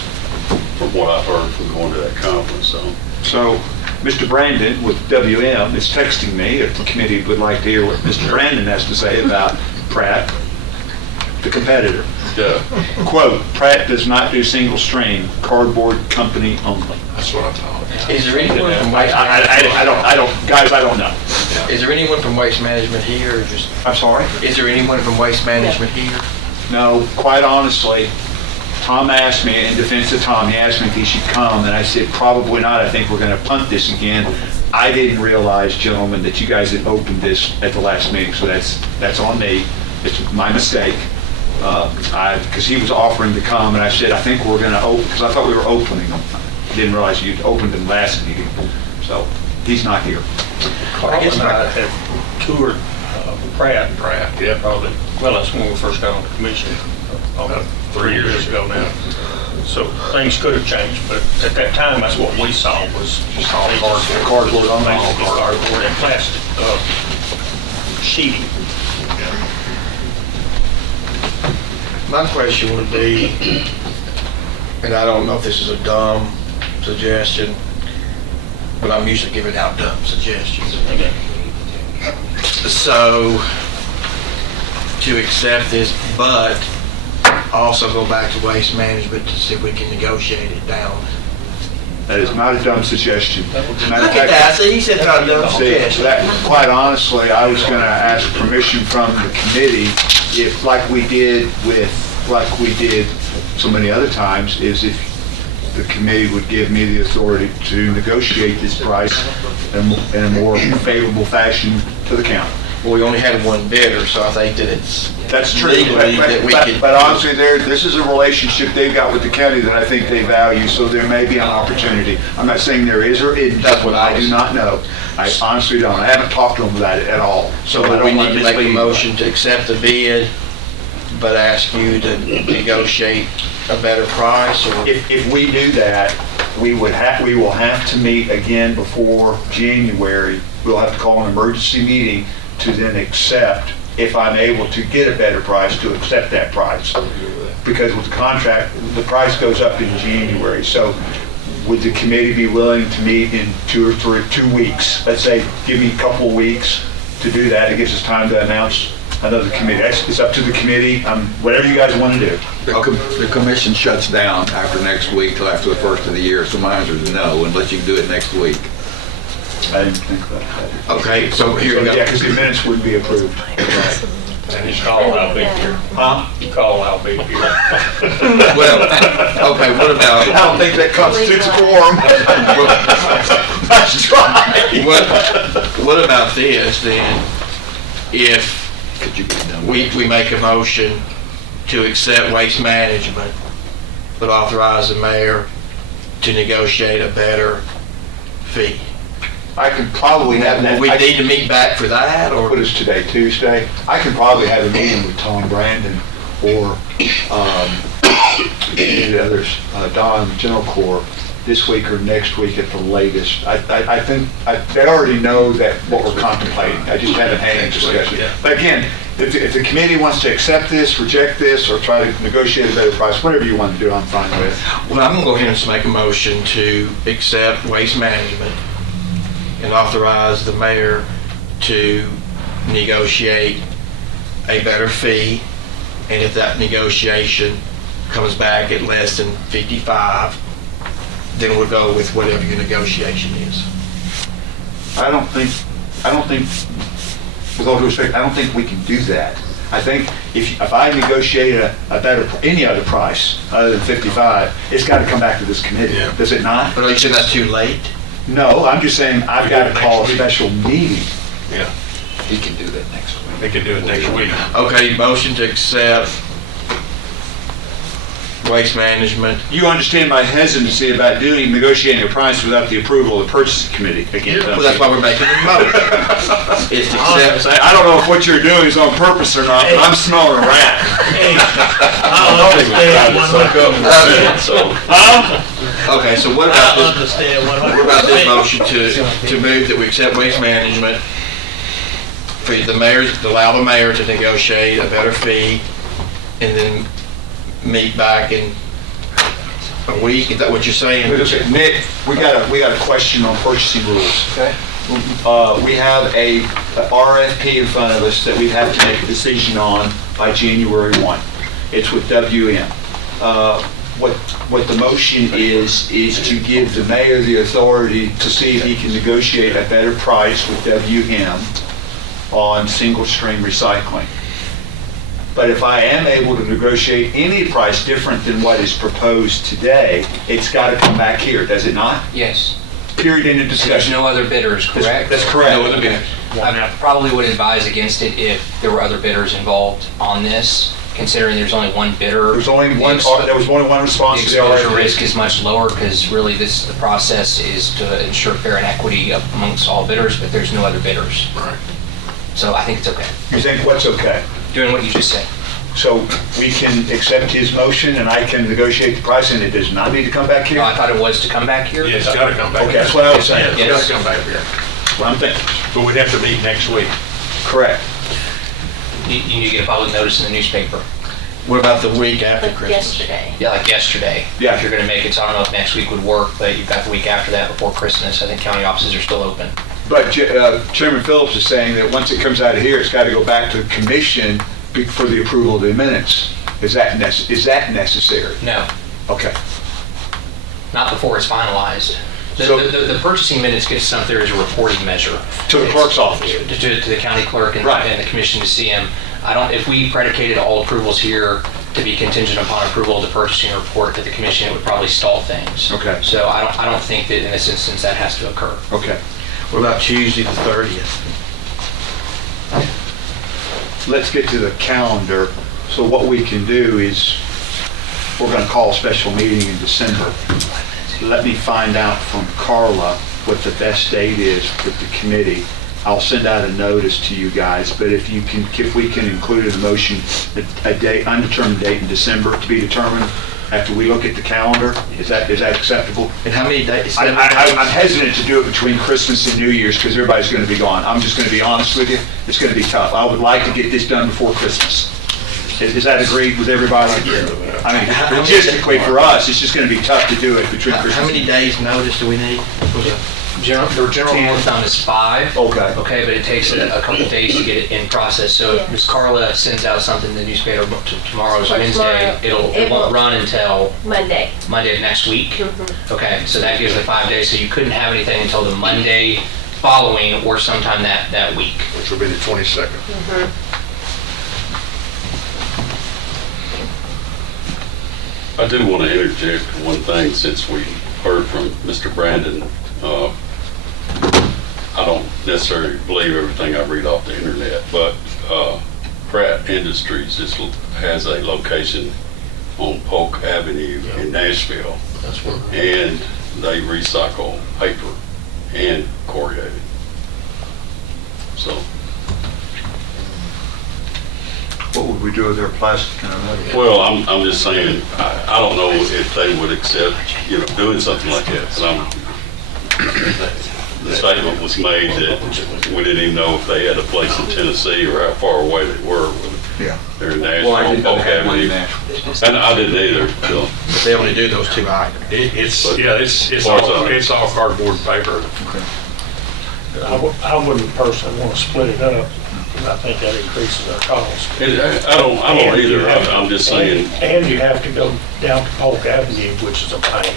from what I've heard from going to that conference, so. So, Mr. Brandon with WM is texting me if the committee would like to hear what Mr. Brandon has to say about Pratt, the competitor. Yeah. Quote, Pratt does not do single stream, cardboard company only. That's what I thought. Is there anyone from Waste Management? I don't know. Is there anyone from Waste Management here, or just, I'm sorry? is there anyone from Waste Management here? No, quite honestly, Tom asked me, in defense of Tom, he asked me if he should come, and I said, probably not. I think we're going to punt this again. I didn't realize, gentlemen, that you guys had opened this at the last meeting, so that's on me. It's my mistake. Because he was offering to come, and I said, I think we're going to open, because I thought we were opening them. Didn't realize you'd opened them last meeting. So he's not here. Carl and I have toured Pratt, yeah, probably, well, that's when we first got on the commission, about 3 years ago now. So things could have changed, but at that time, that's what we saw was just all Cardboard on basically cardboard and plastic sheeting. My question would be, and I don't know if this is a dumb suggestion, but I'm usually giving out dumb suggestions. So, to accept this, but also go back to Waste Management to see if we can negotiate it down. That is not a dumb suggestion. Look at that, see, he said not a dumb suggestion. Quite honestly, I was going to ask permission from the committee if, like we did so many other times, is if the committee would give me the authority to negotiate this price in a more favorable fashion to the county. Well, we only had one bidder, so I think that it's That's true, legally that we could. but honestly, this is a relationship they've got with the county that I think they value, so there may be an opportunity. I'm not saying there is or isn't. That's what I do not know. I honestly don't. I haven't talked to them about it at all. So I we don't want need to make a mislead motion to accept the bid, but ask you to negotiate a better price, or? If we do that, we will have to meet again before January. We'll have to call an emergency meeting to then accept, if I'm able to get a better price, to accept that price. Because with the contract, the price goes up in January. So would the committee be willing to meet in 2 weeks? Let's say, give me a couple of weeks to do that. It gives us time to announce another committee. It's up to the committee, whatever you guys want to do. The commission shuts down after next week till after the first of the year, so my answer is no, unless you can do it next week. I didn't think about that. Okay, so here we go. Yeah, because the minutes wouldn't be approved. And you call, I'll be here. Huh? You call, I'll be here. Well, okay, what I about, don't think that constitutes a quorum. That's right. what about this then? If we make a motion to accept Waste Management, but authorize the mayor to negotiate a better fee. I could probably have that. We need to meet back for that, or? What is today, Tuesday? I could probably have a meeting with Tom Brandon or any of the others, Don, General Corps, this week or next week at the latest. I think they already know that what we're contemplating. I just haven't had any discussion. But again, if the committee wants to accept this, reject this, or try to negotiate a better price, whatever you want to do, I'm fine with. Well, I'm gonna go ahead and make a motion to accept Waste Management and authorize the mayor to negotiate a better fee, and if that negotiation comes back at less than 55, then we'll go with whatever your negotiation is. I don't think, with all due respect, I don't think we can do that. I think if I negotiate a better, any other price other than 55, it's got to come back to this committee, does it not? But are you saying that's too late? No, I'm just saying I've got to call a special meeting. Yeah. He can do that next week. They can do it next week. Okay, motion to accept Waste Management. You understand my hesitancy about negotiating a price without the approval of the purchasing committee again. Well, that's why we're making the motion. It's to accept. I don't know if what you're doing is on purpose or not, but I'm smelling a rat. Okay, so what about this motion to move that we accept Waste Management for the mayor, to allow the mayor to negotiate a better fee and then meet back in a week? Is that what you're saying? Nick, we got a question on purchasing rules. Okay. We have a RFP in front of us that we have to make a decision on by January 1. It's with WM. What the motion is to give the mayor the authority to see if he can negotiate a better price with WM on single stream recycling. But if I am able to negotiate any price different than what is proposed today, it's got to come back here, does it not? Yes. Period, end of And there's discussion. no other bidders, correct? That's correct. No other bidders. I probably would advise against it if there were other bidders involved on this, considering there's only one bidder. There was only one response The to the exposure RFP. risk is much lower because really the process is to ensure fair and equity amongst all bidders, but there's no other bidders. Right. So I think it's okay. You think what's okay? Doing what you just said. So we can accept his motion and I can negotiate the price and it does not need to come back here? No, I thought it was to come back here. Yeah, it's gotta come back. Okay, that's what I was saying. It's gotta come back here. That's what I'm thinking. But we'd have to meet next week. Correct. You need to get a public notice in the newspaper. What about the week after Like Christmas? yesterday. Yeah, like yesterday. Yeah. If you're gonna make it, so I don't know if next week would work, but you've got the week after that before Christmas. I think county offices are still open. But Chairman Phillips is saying that once it comes out of here, it's got to go back to the commission for the approval of the minutes. Is that necessary? No, Okay. not before it's finalized. So- The purchasing minutes get sent there as a reporting measure. To the clerk's office. To the county clerk and Right. and the commission to see them. If we predicated all approvals here to be contingent upon approval of the purchasing report to the commission, it would probably stall things. Okay. So I don't think that in this instance that has to occur. Okay. What about Tuesday the 30th? Let's get to the calendar. So what we can do is, we're going to call a special meeting in December. Let me find out from Carla what the best date is with the committee. I'll send out a notice to you guys, but if we can include in the motion a date, undetermined date in December to be determined after we look at the calendar, is that acceptable? And how many days? I'm hesitant to do it between Christmas and New Year's because everybody's going to be gone. I'm just going to be honest with you. It's going to be tough. I would like to get this done before Christmas. Is that agreed with everybody? I mean, logistically for us, it's just going to be tough to do it between Christmas. How many days notice do we need? The general rule of thumb is 5. Okay. Okay, but it takes a couple of days to get it in process. So if Ms. Carla sends out something in the newspaper tomorrow's For Wednesday, tomorrow. it won't run until Monday. Monday of next week. Mhm. Okay, so that gives it 5 days. So you couldn't have anything until the Monday following or sometime that week. Which will be the 22nd. I do want to interject one thing since we heard from Mr. Brandon. I don't necessarily believe everything I read off the internet, but Pratt Industries has a location on Polk Avenue in Nashville. That's where. And they recycle paper and corrugated. So, What would we do with their plastic and other? well, I'm just saying, I don't know if they would accept, doing something like that. But the statement was made that we didn't even know if they had a place in Tennessee or how far away they were. Yeah. They're in Nashville, on Polk Avenue. And I didn't either, so. But they only do those 2 items. It's all cardboard paper. I wouldn't personally want to split it up, because I think that increases our cost. I don't either, I'm just saying. And you have to go down to Polk Avenue, which is a pain.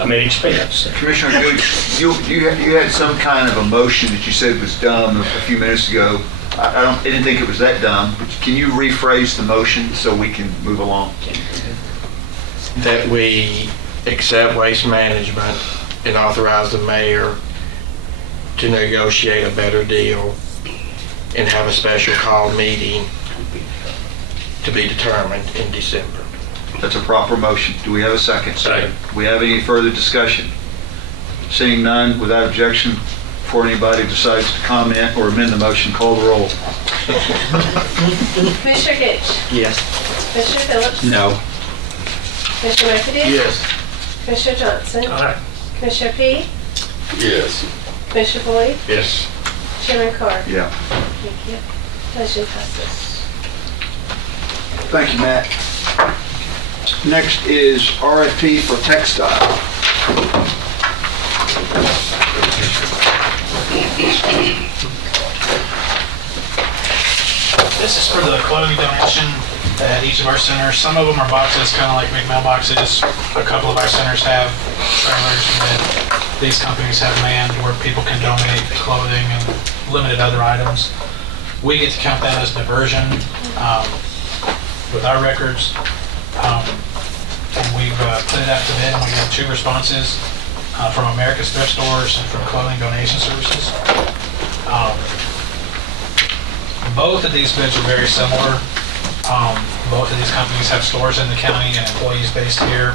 I mean, expense. Commissioner Gooch, you had some kind of a motion that you said was dumb a few minutes ago. I didn't think it was that dumb, but can you rephrase the motion so we can move along? That we accept Waste Management and authorize the mayor to negotiate a better deal and have a special call meeting to be determined in December. That's a proper motion. Do we have a second? Second. Do we have any further discussion? Seeing none, without objection, before anybody decides to comment or amend the motion, call the roll. Commissioner Gage, Yes. Commissioner Phillips, No. Commissioner McAdoo, Yes. Commissioner Johnson, Aye. Commissioner P, Yes. Commissioner Boyd, Yes. Chairman Carr. Yeah. Thank you. Motion passes. Thank you, Matt. Next is RFP for Textile. This is for the clothing donation at each of our centers. Some of them are boxes, kind of like big mailboxes. A couple of our centers have trailers that these companies have manned where people can donate clothing and limited other items. We get to count that as diversion with our records. And we've put it out to bid, and we have 2 responses from America's Thrift Stores and from Clothing Donation Services. Both of these bids are very similar. Both of these companies have stores in the county and employees based here.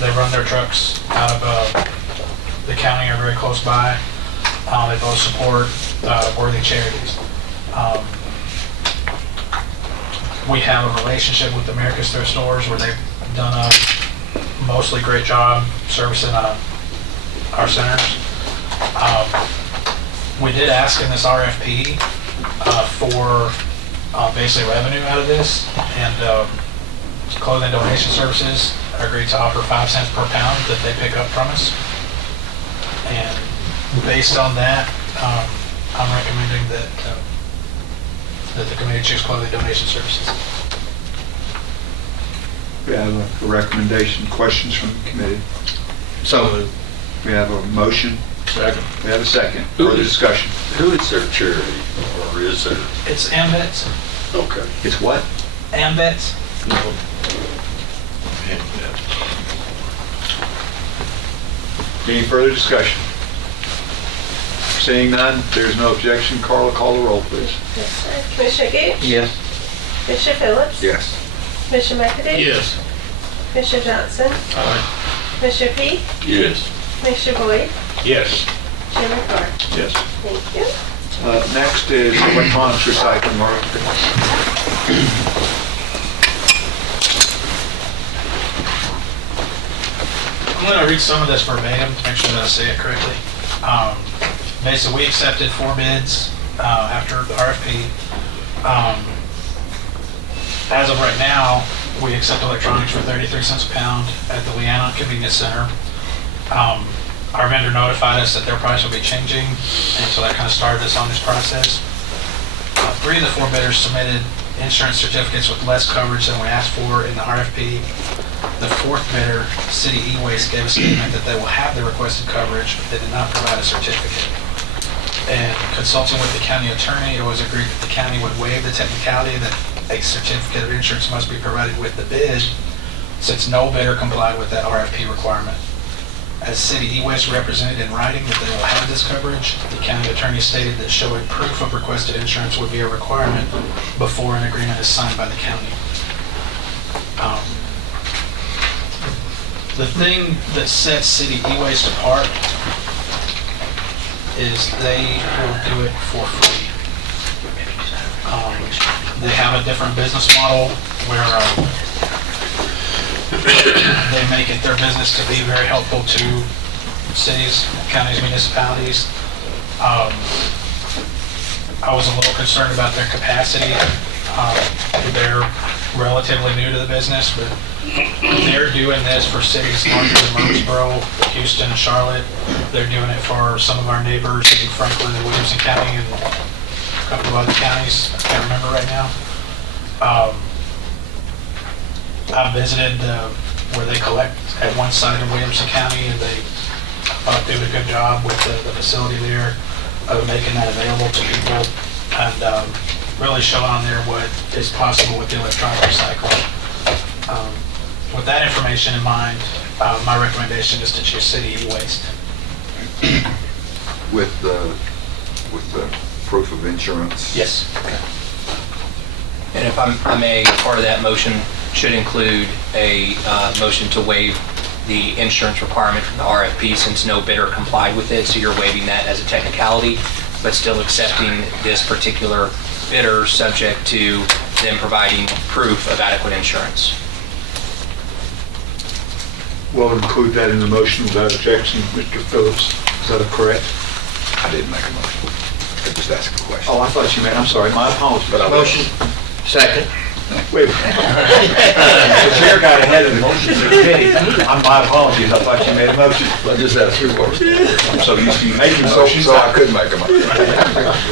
They run their trucks out of the county or very close by. They both support worthy charities. We have a relationship with America's Thrift Stores where they've done a mostly great job servicing our centers. We did ask in this RFP for basically revenue out of this, and Clothing Donation Services agreed to offer 5 cents per pound that they pick up from us. And based on that, I'm recommending that the committee choose Clothing Donation Services. We have a recommendation. Questions from the committee? So moved. We have a motion. Second. We have a second. Further discussion. Who is their charity, or is there? It's AMVETS. Okay. It's what? AMVETS. Any further discussion? Seeing none, there's no objection. Carla, call the roll, please. Yes, sir. Commissioner Gage, Yes. Commissioner Phillips, Yes. Commissioner McAdoo, Yes. Commissioner Johnson, Aye. Commissioner P, Yes. Commissioner Boyd, Yes. Chairman Carr. Yes. Thank you. Next is electronics recycling market. I'm going to read some of this verbatim to make sure that I say it correctly. Basically, we accepted 4 bids after the RFP. As of right now, we accept electronics for 33 cents a pound at the Leanna Convenience Center. Our vendor notified us that their price will be changing, and so that kind of started us on this process. 3 of the 4 bidders submitted insurance certificates with less coverage than we asked for in the RFP. The 4th bidder, City E-Waste, gave a statement that they will have the requested coverage, but they did not provide a certificate. And consulting with the county attorney, it was agreed that the county would waive the technicality that a certificate of insurance must be provided with the bid, since no bidder complied with that RFP requirement. As City E-Waste represented in writing that they will have this coverage, the county attorney stated that showing proof of requested insurance would be a requirement before an agreement is signed by the county. The thing that sets City E-Waste apart is they will do it for free. They have a different business model where they make it their business to be very helpful to cities, counties, municipalities. I was a little concerned about their capacity. They're relatively new to the business, but they're doing this for cities larger than Murfreesboro, Houston, and Charlotte. They're doing it for some of our neighbors in Franklin and Williamson County and a couple of other counties. I can't remember right now. I visited where they collect at one site in Williamson County, and they did a good job with the facility there of making that available to people and really showing on there what is possible with the electronic recycling. With that information in mind, my recommendation is to choose City E-Waste. with the proof of insurance. Yes. And if I may, part of that motion should include a motion to waive the insurance requirement from the RFP since no bidder complied with it, so you're waiving that as a technicality, but still accepting this particular bidder subject to them providing proof of adequate insurance. We'll include that in the motion without objection, Mr. Phillips. Is that correct? I didn't make a motion. I just asked a question. Oh, I thought you meant, I'm sorry, my apologies. Motion, second. Wait. The chair got ahead of the motion. My apologies, I thought you made a motion. I just asked you what. I'm so used to you making motions. So I could make a motion.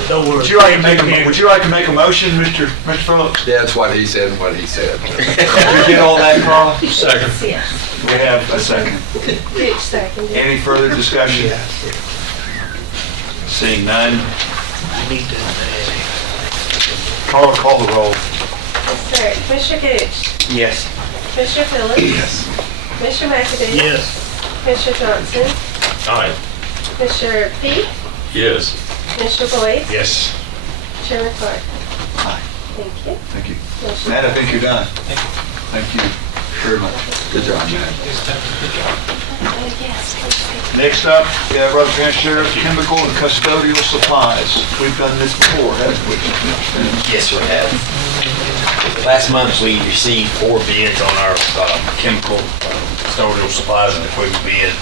Don't worry. Would you like to make a motion, Mr. Phillips? Yeah, that's what he said and what he said. Did you get all that, Carl? Second. Yes. We have a second. Rich seconded. Any further discussion? Seeing none. Carl, call the roll. Yes, sir. Commissioner Gooch? Yes. Commissioner Phillips? Yes. Commissioner McAdoo? Yes. Commissioner Johnson? Aye. Commissioner Peak? Yes. Commissioner Boyd? Yes. Chairman Clark? Aye. Thank you. Thank you. Motion Matt, I think you're done. Thank you very much. Good job, man. Yes, please. Next up, we have Rutherford County Sheriff, chemical and custodial supplies. We've done this before, haven't we? Yes, we have. Last month, we received 4 bids on our chemical custodial supplies and equipment bid.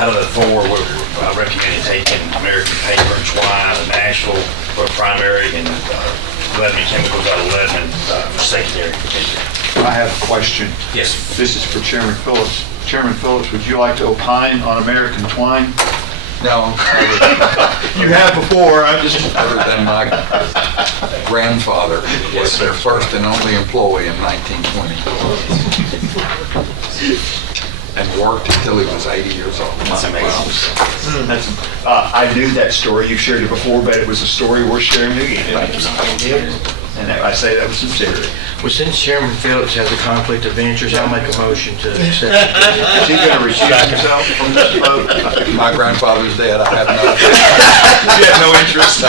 Out of the 4, I recommend taking American Paper and Twine out of Nashville for primary and Lebanon Chemicals out of Lebanon for secondary. I have a question. Yes. This is for Chairman Phillips. Chairman Phillips, would you like to opine on American Twine? No, You have before, I just... other than my grandfather was their first and only employee in 1920. And worked until he was 80 years old. That's amazing. I knew that story, you've shared it before, but it was a story worth sharing again. And I say that with sincerity. Well, since Chairman Phillips has a conflict of interest, I'll make a motion to accept. Is he going to recuse himself from this vote? My grandfather's dead, I have no... You have no interest?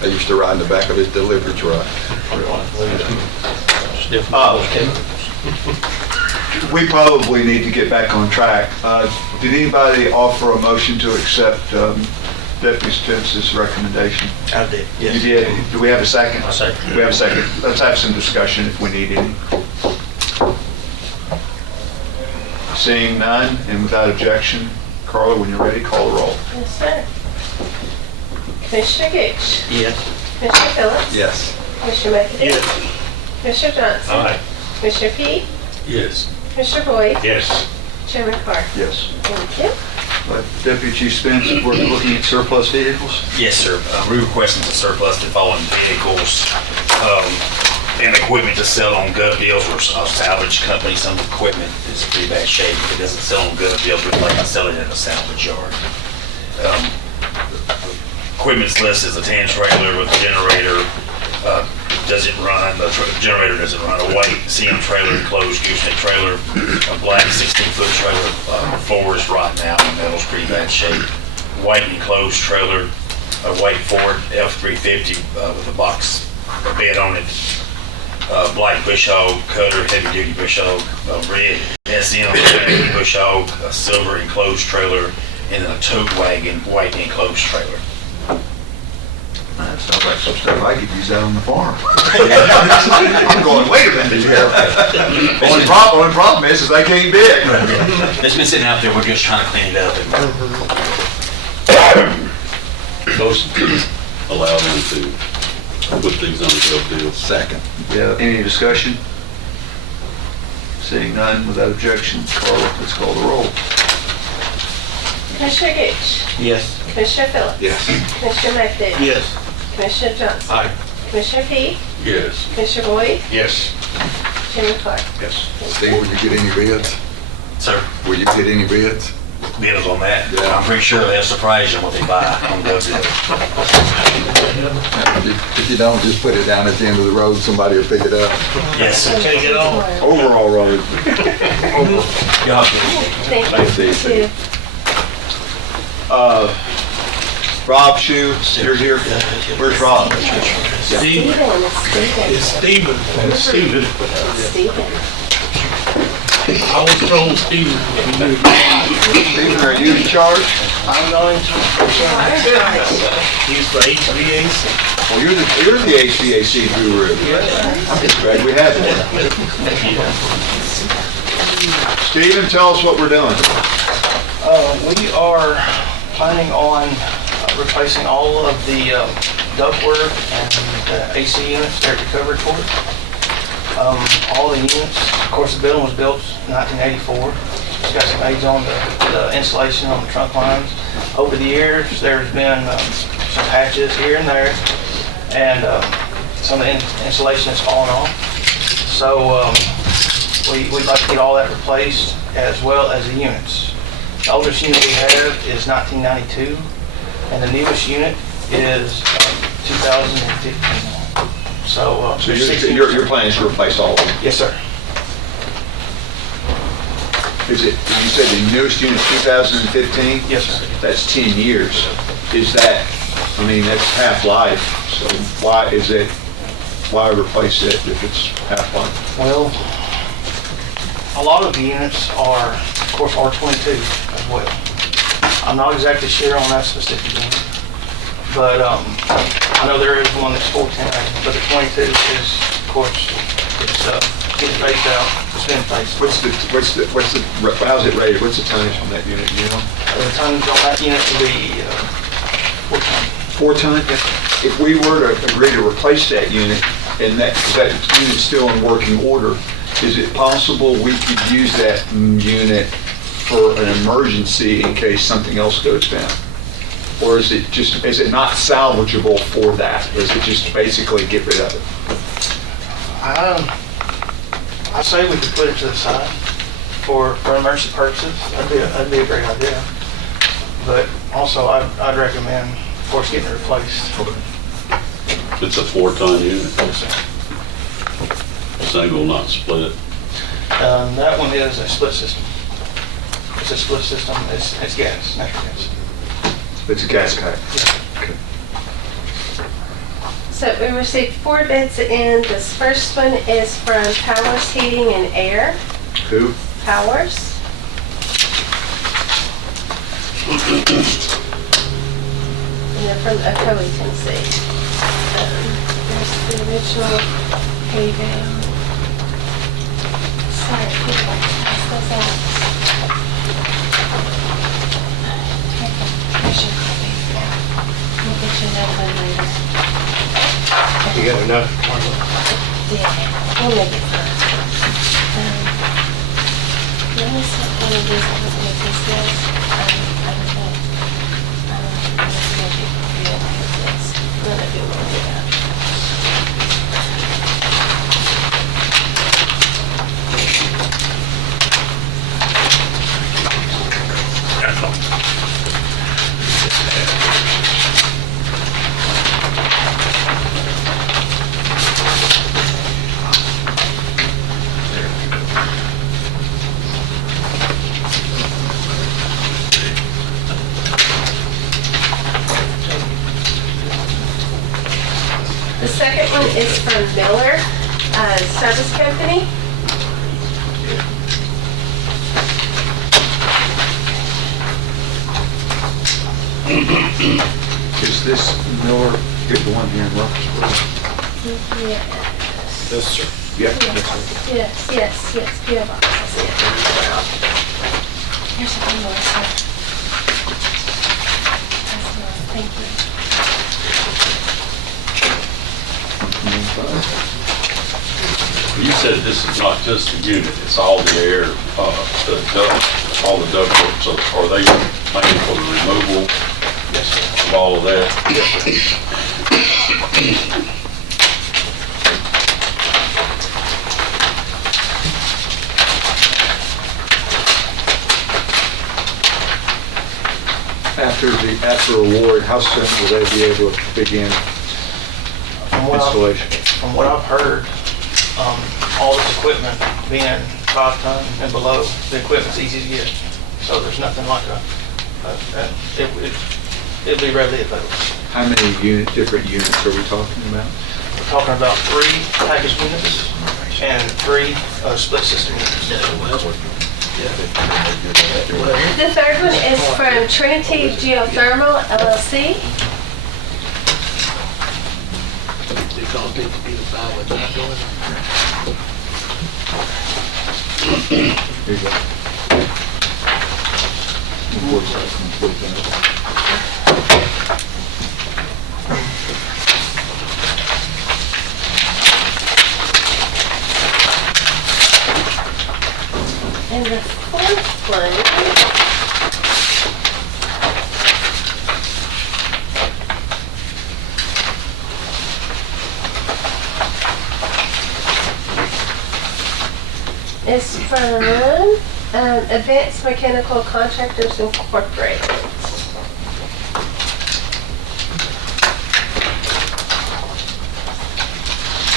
I used to ride in the back of his delivery truck. We probably need to get back on track. Did anybody offer a motion to accept Deputy Spence's recommendation? I did, yes. You did? Do we have a second? A second. We have a second. Let's have some discussion if we need any. Seeing none and without objection, Carla, when you're ready, call the roll. Yes, sir. Commissioner Gooch? Yes. Commissioner Phillips? Yes. Commissioner McAdoo? Yes. Commissioner Johnson? Aye. Commissioner Peak? Yes. Commissioner Boyd? Yes. Chairman Clark? Yes. Thank you. Deputy Chief Spence, we're looking at surplus vehicles. Yes, sir. We're requesting to surplus the following vehicles and equipment to sell on gov deals. We're a salvage company. Some equipment is in pretty bad shape. If it doesn't sell on gov deals, we'd like to sell it at a salvage yard. Equipment's list is a tan trailer with a generator. Doesn't run, the generator doesn't run. A white CM trailer, enclosed gooseneck trailer, a black 16-foot trailer. Floor is rotten out, the metal's pretty bad shape. White enclosed trailer, a white Ford F-350 with a box, a bed on it. Black bush hog cutter, heavy-duty bush hog, a red SM bush hog, a silver enclosed trailer, and then a tote wagon, white enclosed trailer. That sounds like some stuff I could use out on the farm. I'm going, wait a minute. Only problem is they can't bid. It's been sitting out there, we're just trying to clean it up. Motion to allow them to put things on the gov deals. Second. Yeah, any discussion? Seeing none, without objection, Carla, let's call the roll. Commissioner Gooch? Yes. Commissioner Phillips? Yes. Commissioner McAdoo? Yes. Commissioner Johnson? Aye. Commissioner Peak? Yes. Commissioner Boyd? Yes. Chairman Clark? Yes. Steve, will you get any bids? Sir? Will you get any bids? bids on that. Yeah. I'm pretty sure they'll surprise you when they buy on Custodial. If you don't, just put it down at the end of the road, somebody will pick it up. Yes. Take it on. Overall road. Y'all Thank you. Thanks, You too. Rob Shu, you're here. Where's Rob? Steven, it's Steven. Steven. Steven. I was told Steven. Stephen, are you in charge? I'm going to. He's for HVAC. Well, you're the HVAC guru. I'm just glad we have one. Stephen, tell us what we're doing. We are planning on replacing all of the ductwork and AC units that are recovered for it. All the units, of course, the building was built in 1984. It's got some age on the insulation on the trunk lines. Over the years, there's been some patches here and there, and some of the insulation has fallen off. So we'd like to get all that replaced, as well as the units. The oldest unit we have is 1992, and the newest unit is 2015. So Your plan is to replace all of them? Yes, sir. Is it, you said the newest unit's 2015? Yes, sir. That's 10 years. Is that, I mean, that's half-life, so why replace it if it's half-life? Well, a lot of the units are, of course, R22 as well. I'm not exactly sure on that specific unit, but I know there is one that's 410, but the 22 is, of course, it's getting phased out. It's been phased. How's it rated? What's the tonnage on that unit, you know? The tonnage on that unit would be 4 ton. 4 ton? If we were to agree to replace that unit, and that unit's still in working order, is it possible we could use that unit for an emergency in case something else goes down? Or is it not salvageable for that? Or is it just basically get rid of it? I say we could put it to the side for emergency purposes. That'd be a great idea. But also, I'd recommend, of course, getting it replaced. It's a 4-ton unit, Yes, sir. single, not split. That one is a split system. It's a split system. It's gas, natural gas. It's a gas pack. Okay. So we received 4 bids in. This first one is from Powers Heating and Air. Who? Powers. And they're from Ocoee, Tennessee. There's the original paydown. Sorry, people, pass those out. Here's your copy. We'll get you another one later. You got enough? Yeah, we'll make it fun. Let me see one of these, I don't know what this is. I don't know. Let's make it real like this. None of you will do that. The second one is from Miller Service Company. Is this Miller, get the one here in Russellsburg? Yes. Yes, sir. Yeah. Yes, PO Box, I see it. Here's one more, sir. That's the one, thank you. You said this is not just the unit, it's all the air, the duct, all the ductwork, so are they planning for the removal of all of that? after award, how soon will they be able to begin installation? From what I've heard, all this equipment being 5 ton and below, the equipment's easy to get. So there's nothing like it'll be readily available. How many different units are we talking about? We're talking about 3 package units and 3 split system units. The third one is from Trinity Geothermal LLC. Because they could be the buy what they're doing. Here you go. And the fourth one is from Advanced Mechanical Contractors Incorporated.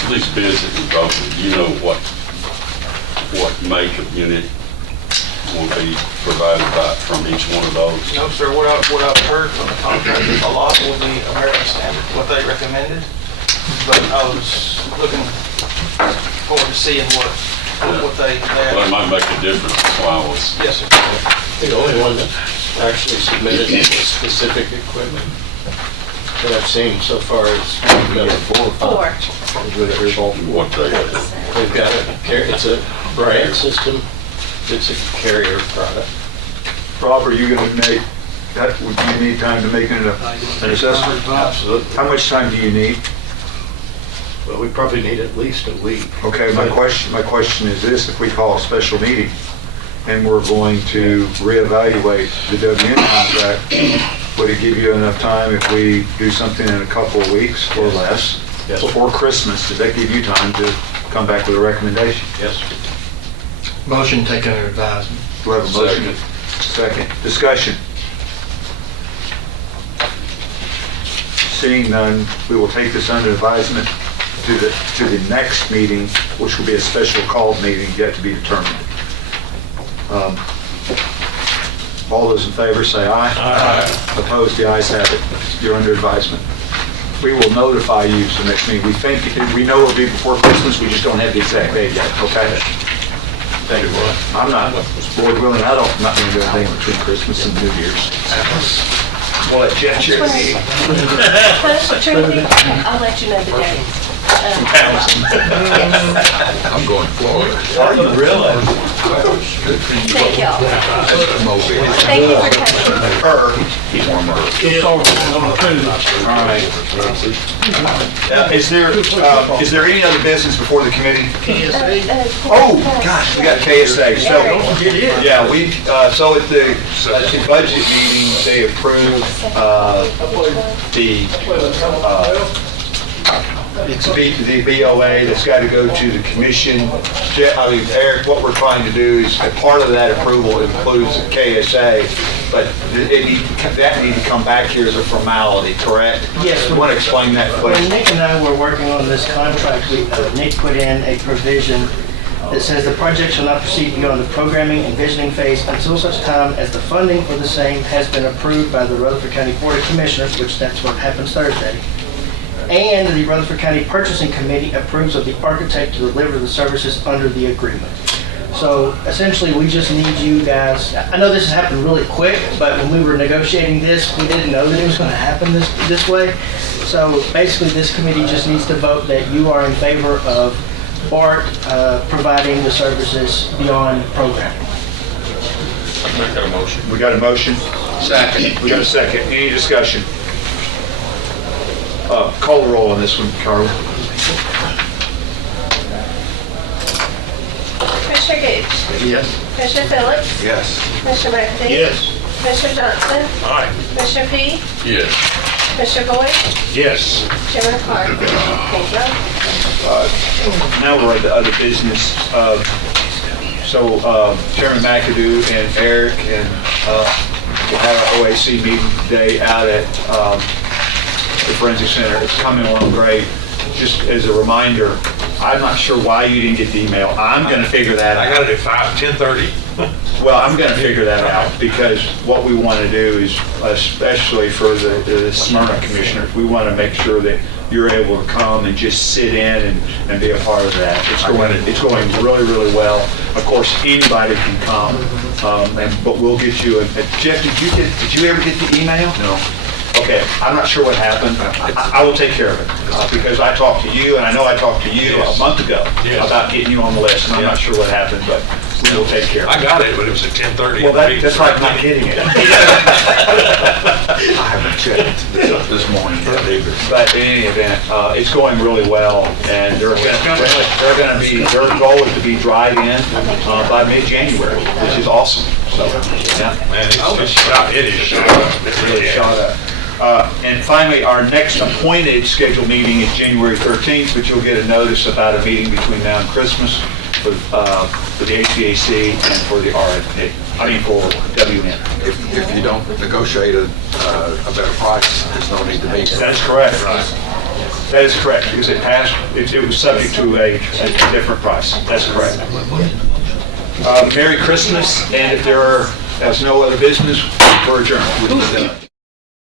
These bids that we voted, do you know what make of unit will be provided from each one of those? No, sir, what I've heard from the contractors, a lot will be American Standard, what they recommended. But I was looking forward to seeing what they Well, it might make a difference, that's why I was. Yes, sir. The only one that actually submitted was specific equipment that I've seen so far is 4 or 5. What they, They've got it's a brand system, it's a carrier product. Rob, are you going to make, do you need time to make an assessment? Absolutely. How much time do you need? Well, we probably need at least a week. Okay, my question is this: if we call a special meeting and we're going to reevaluate the WN contract, would it give you enough time if we do something in a couple of weeks or less before Christmas? Does that give you time to come back with a recommendation? Yes. Motion taken under advisement. Do I have a motion? Second. Discussion. Seeing none, we will take this under advisement to the next meeting, which will be a special called meeting yet to be determined. All those in favor say aye. Aye. Opposed, the ayes have it. You're under advisement. We will notify you so next meeting. We know it'll be before Christmas, we just don't have the exact date yet, okay? Thank you, Lord. I'm not, Lord willing, I'm not going to do anything between Christmas and New Year's. We'll let Jen check the meeting. Trinity, I'll let you know the date. I'm going Florida. Are you really? Thank y'all. Thank you for coming. He's warmer. All right. Is there any other business before the committee? Oh, gosh, we got KSA. So, yeah, so at the budget meeting, they approved the BOA that's got to go to the commission. Eric, what we're trying to do is, a part of that approval includes the KSA, but that need to come back here as a formality, correct? Yes. You want to explain that, When please? Nick and I were working on this contract, Nick put in a provision that says the project shall not proceed beyond the programming and visioning phase until such time as the funding for the same has been approved by the Rutherford County Board of Commissioners, which that's what happens Thursday, and the Rutherford County Purchasing Committee approves of the architect to deliver the services under the agreement. So essentially, we just need you guys, I know this has happened really quick, but when we were negotiating this, we didn't know that it was going to happen this way. So basically, this committee just needs to vote that you are in favor of BART providing the services beyond programming. I got a motion. We got a motion? Second. We got a second. Any discussion? Call the roll on this one, Carl. Commissioner Gooch? Yes. Commissioner Phillips? Yes. Commissioner McAfee? Yes. Commissioner Johnson? Aye. Commissioner P? Yes. Commissioner Boyd? Yes. Chairman Clark? Thank you. Now we're at the other business. So Chairman McAdoo and Eric and We'll have our OAC meeting today out at the Forensic Center. It's coming along great. Just as a reminder, I'm not sure why you didn't get the email. I'm going to figure that out. I got it at 10:30. Well, I'm going to figure that out, because what we want to do is, especially for the Smyrna commissioners, we want to make sure that you're able to come and just sit in and be a part of that. It's going really, really well. Of course, anybody can come, but we'll get you Jeff, did you ever get the email? No. Okay, I'm not sure what happened. I will take care of it, because I talked to you, and I know I talked to you a month ago about getting you on the list, and I'm not sure what happened, but we will take care of it. I got it, but it was at 10:30. Well, that's like not getting it. I haven't checked this morning yet either. But in any event, it's going really well, and their goal is to be drive-in by mid-January, which is awesome. So, yeah. Man, it is shot up. It really Shot up. And finally, our next appointed scheduled meeting is January 13th, but you'll get a notice about a meeting between now and Christmas for the HVAC and for the RFP, for WN. If you don't negotiate a better price, there's no need to be. That's correct. That is correct, because it passed, it was subject to a different price. That's correct. Merry Christmas, and if there's no other business, we're adjourned.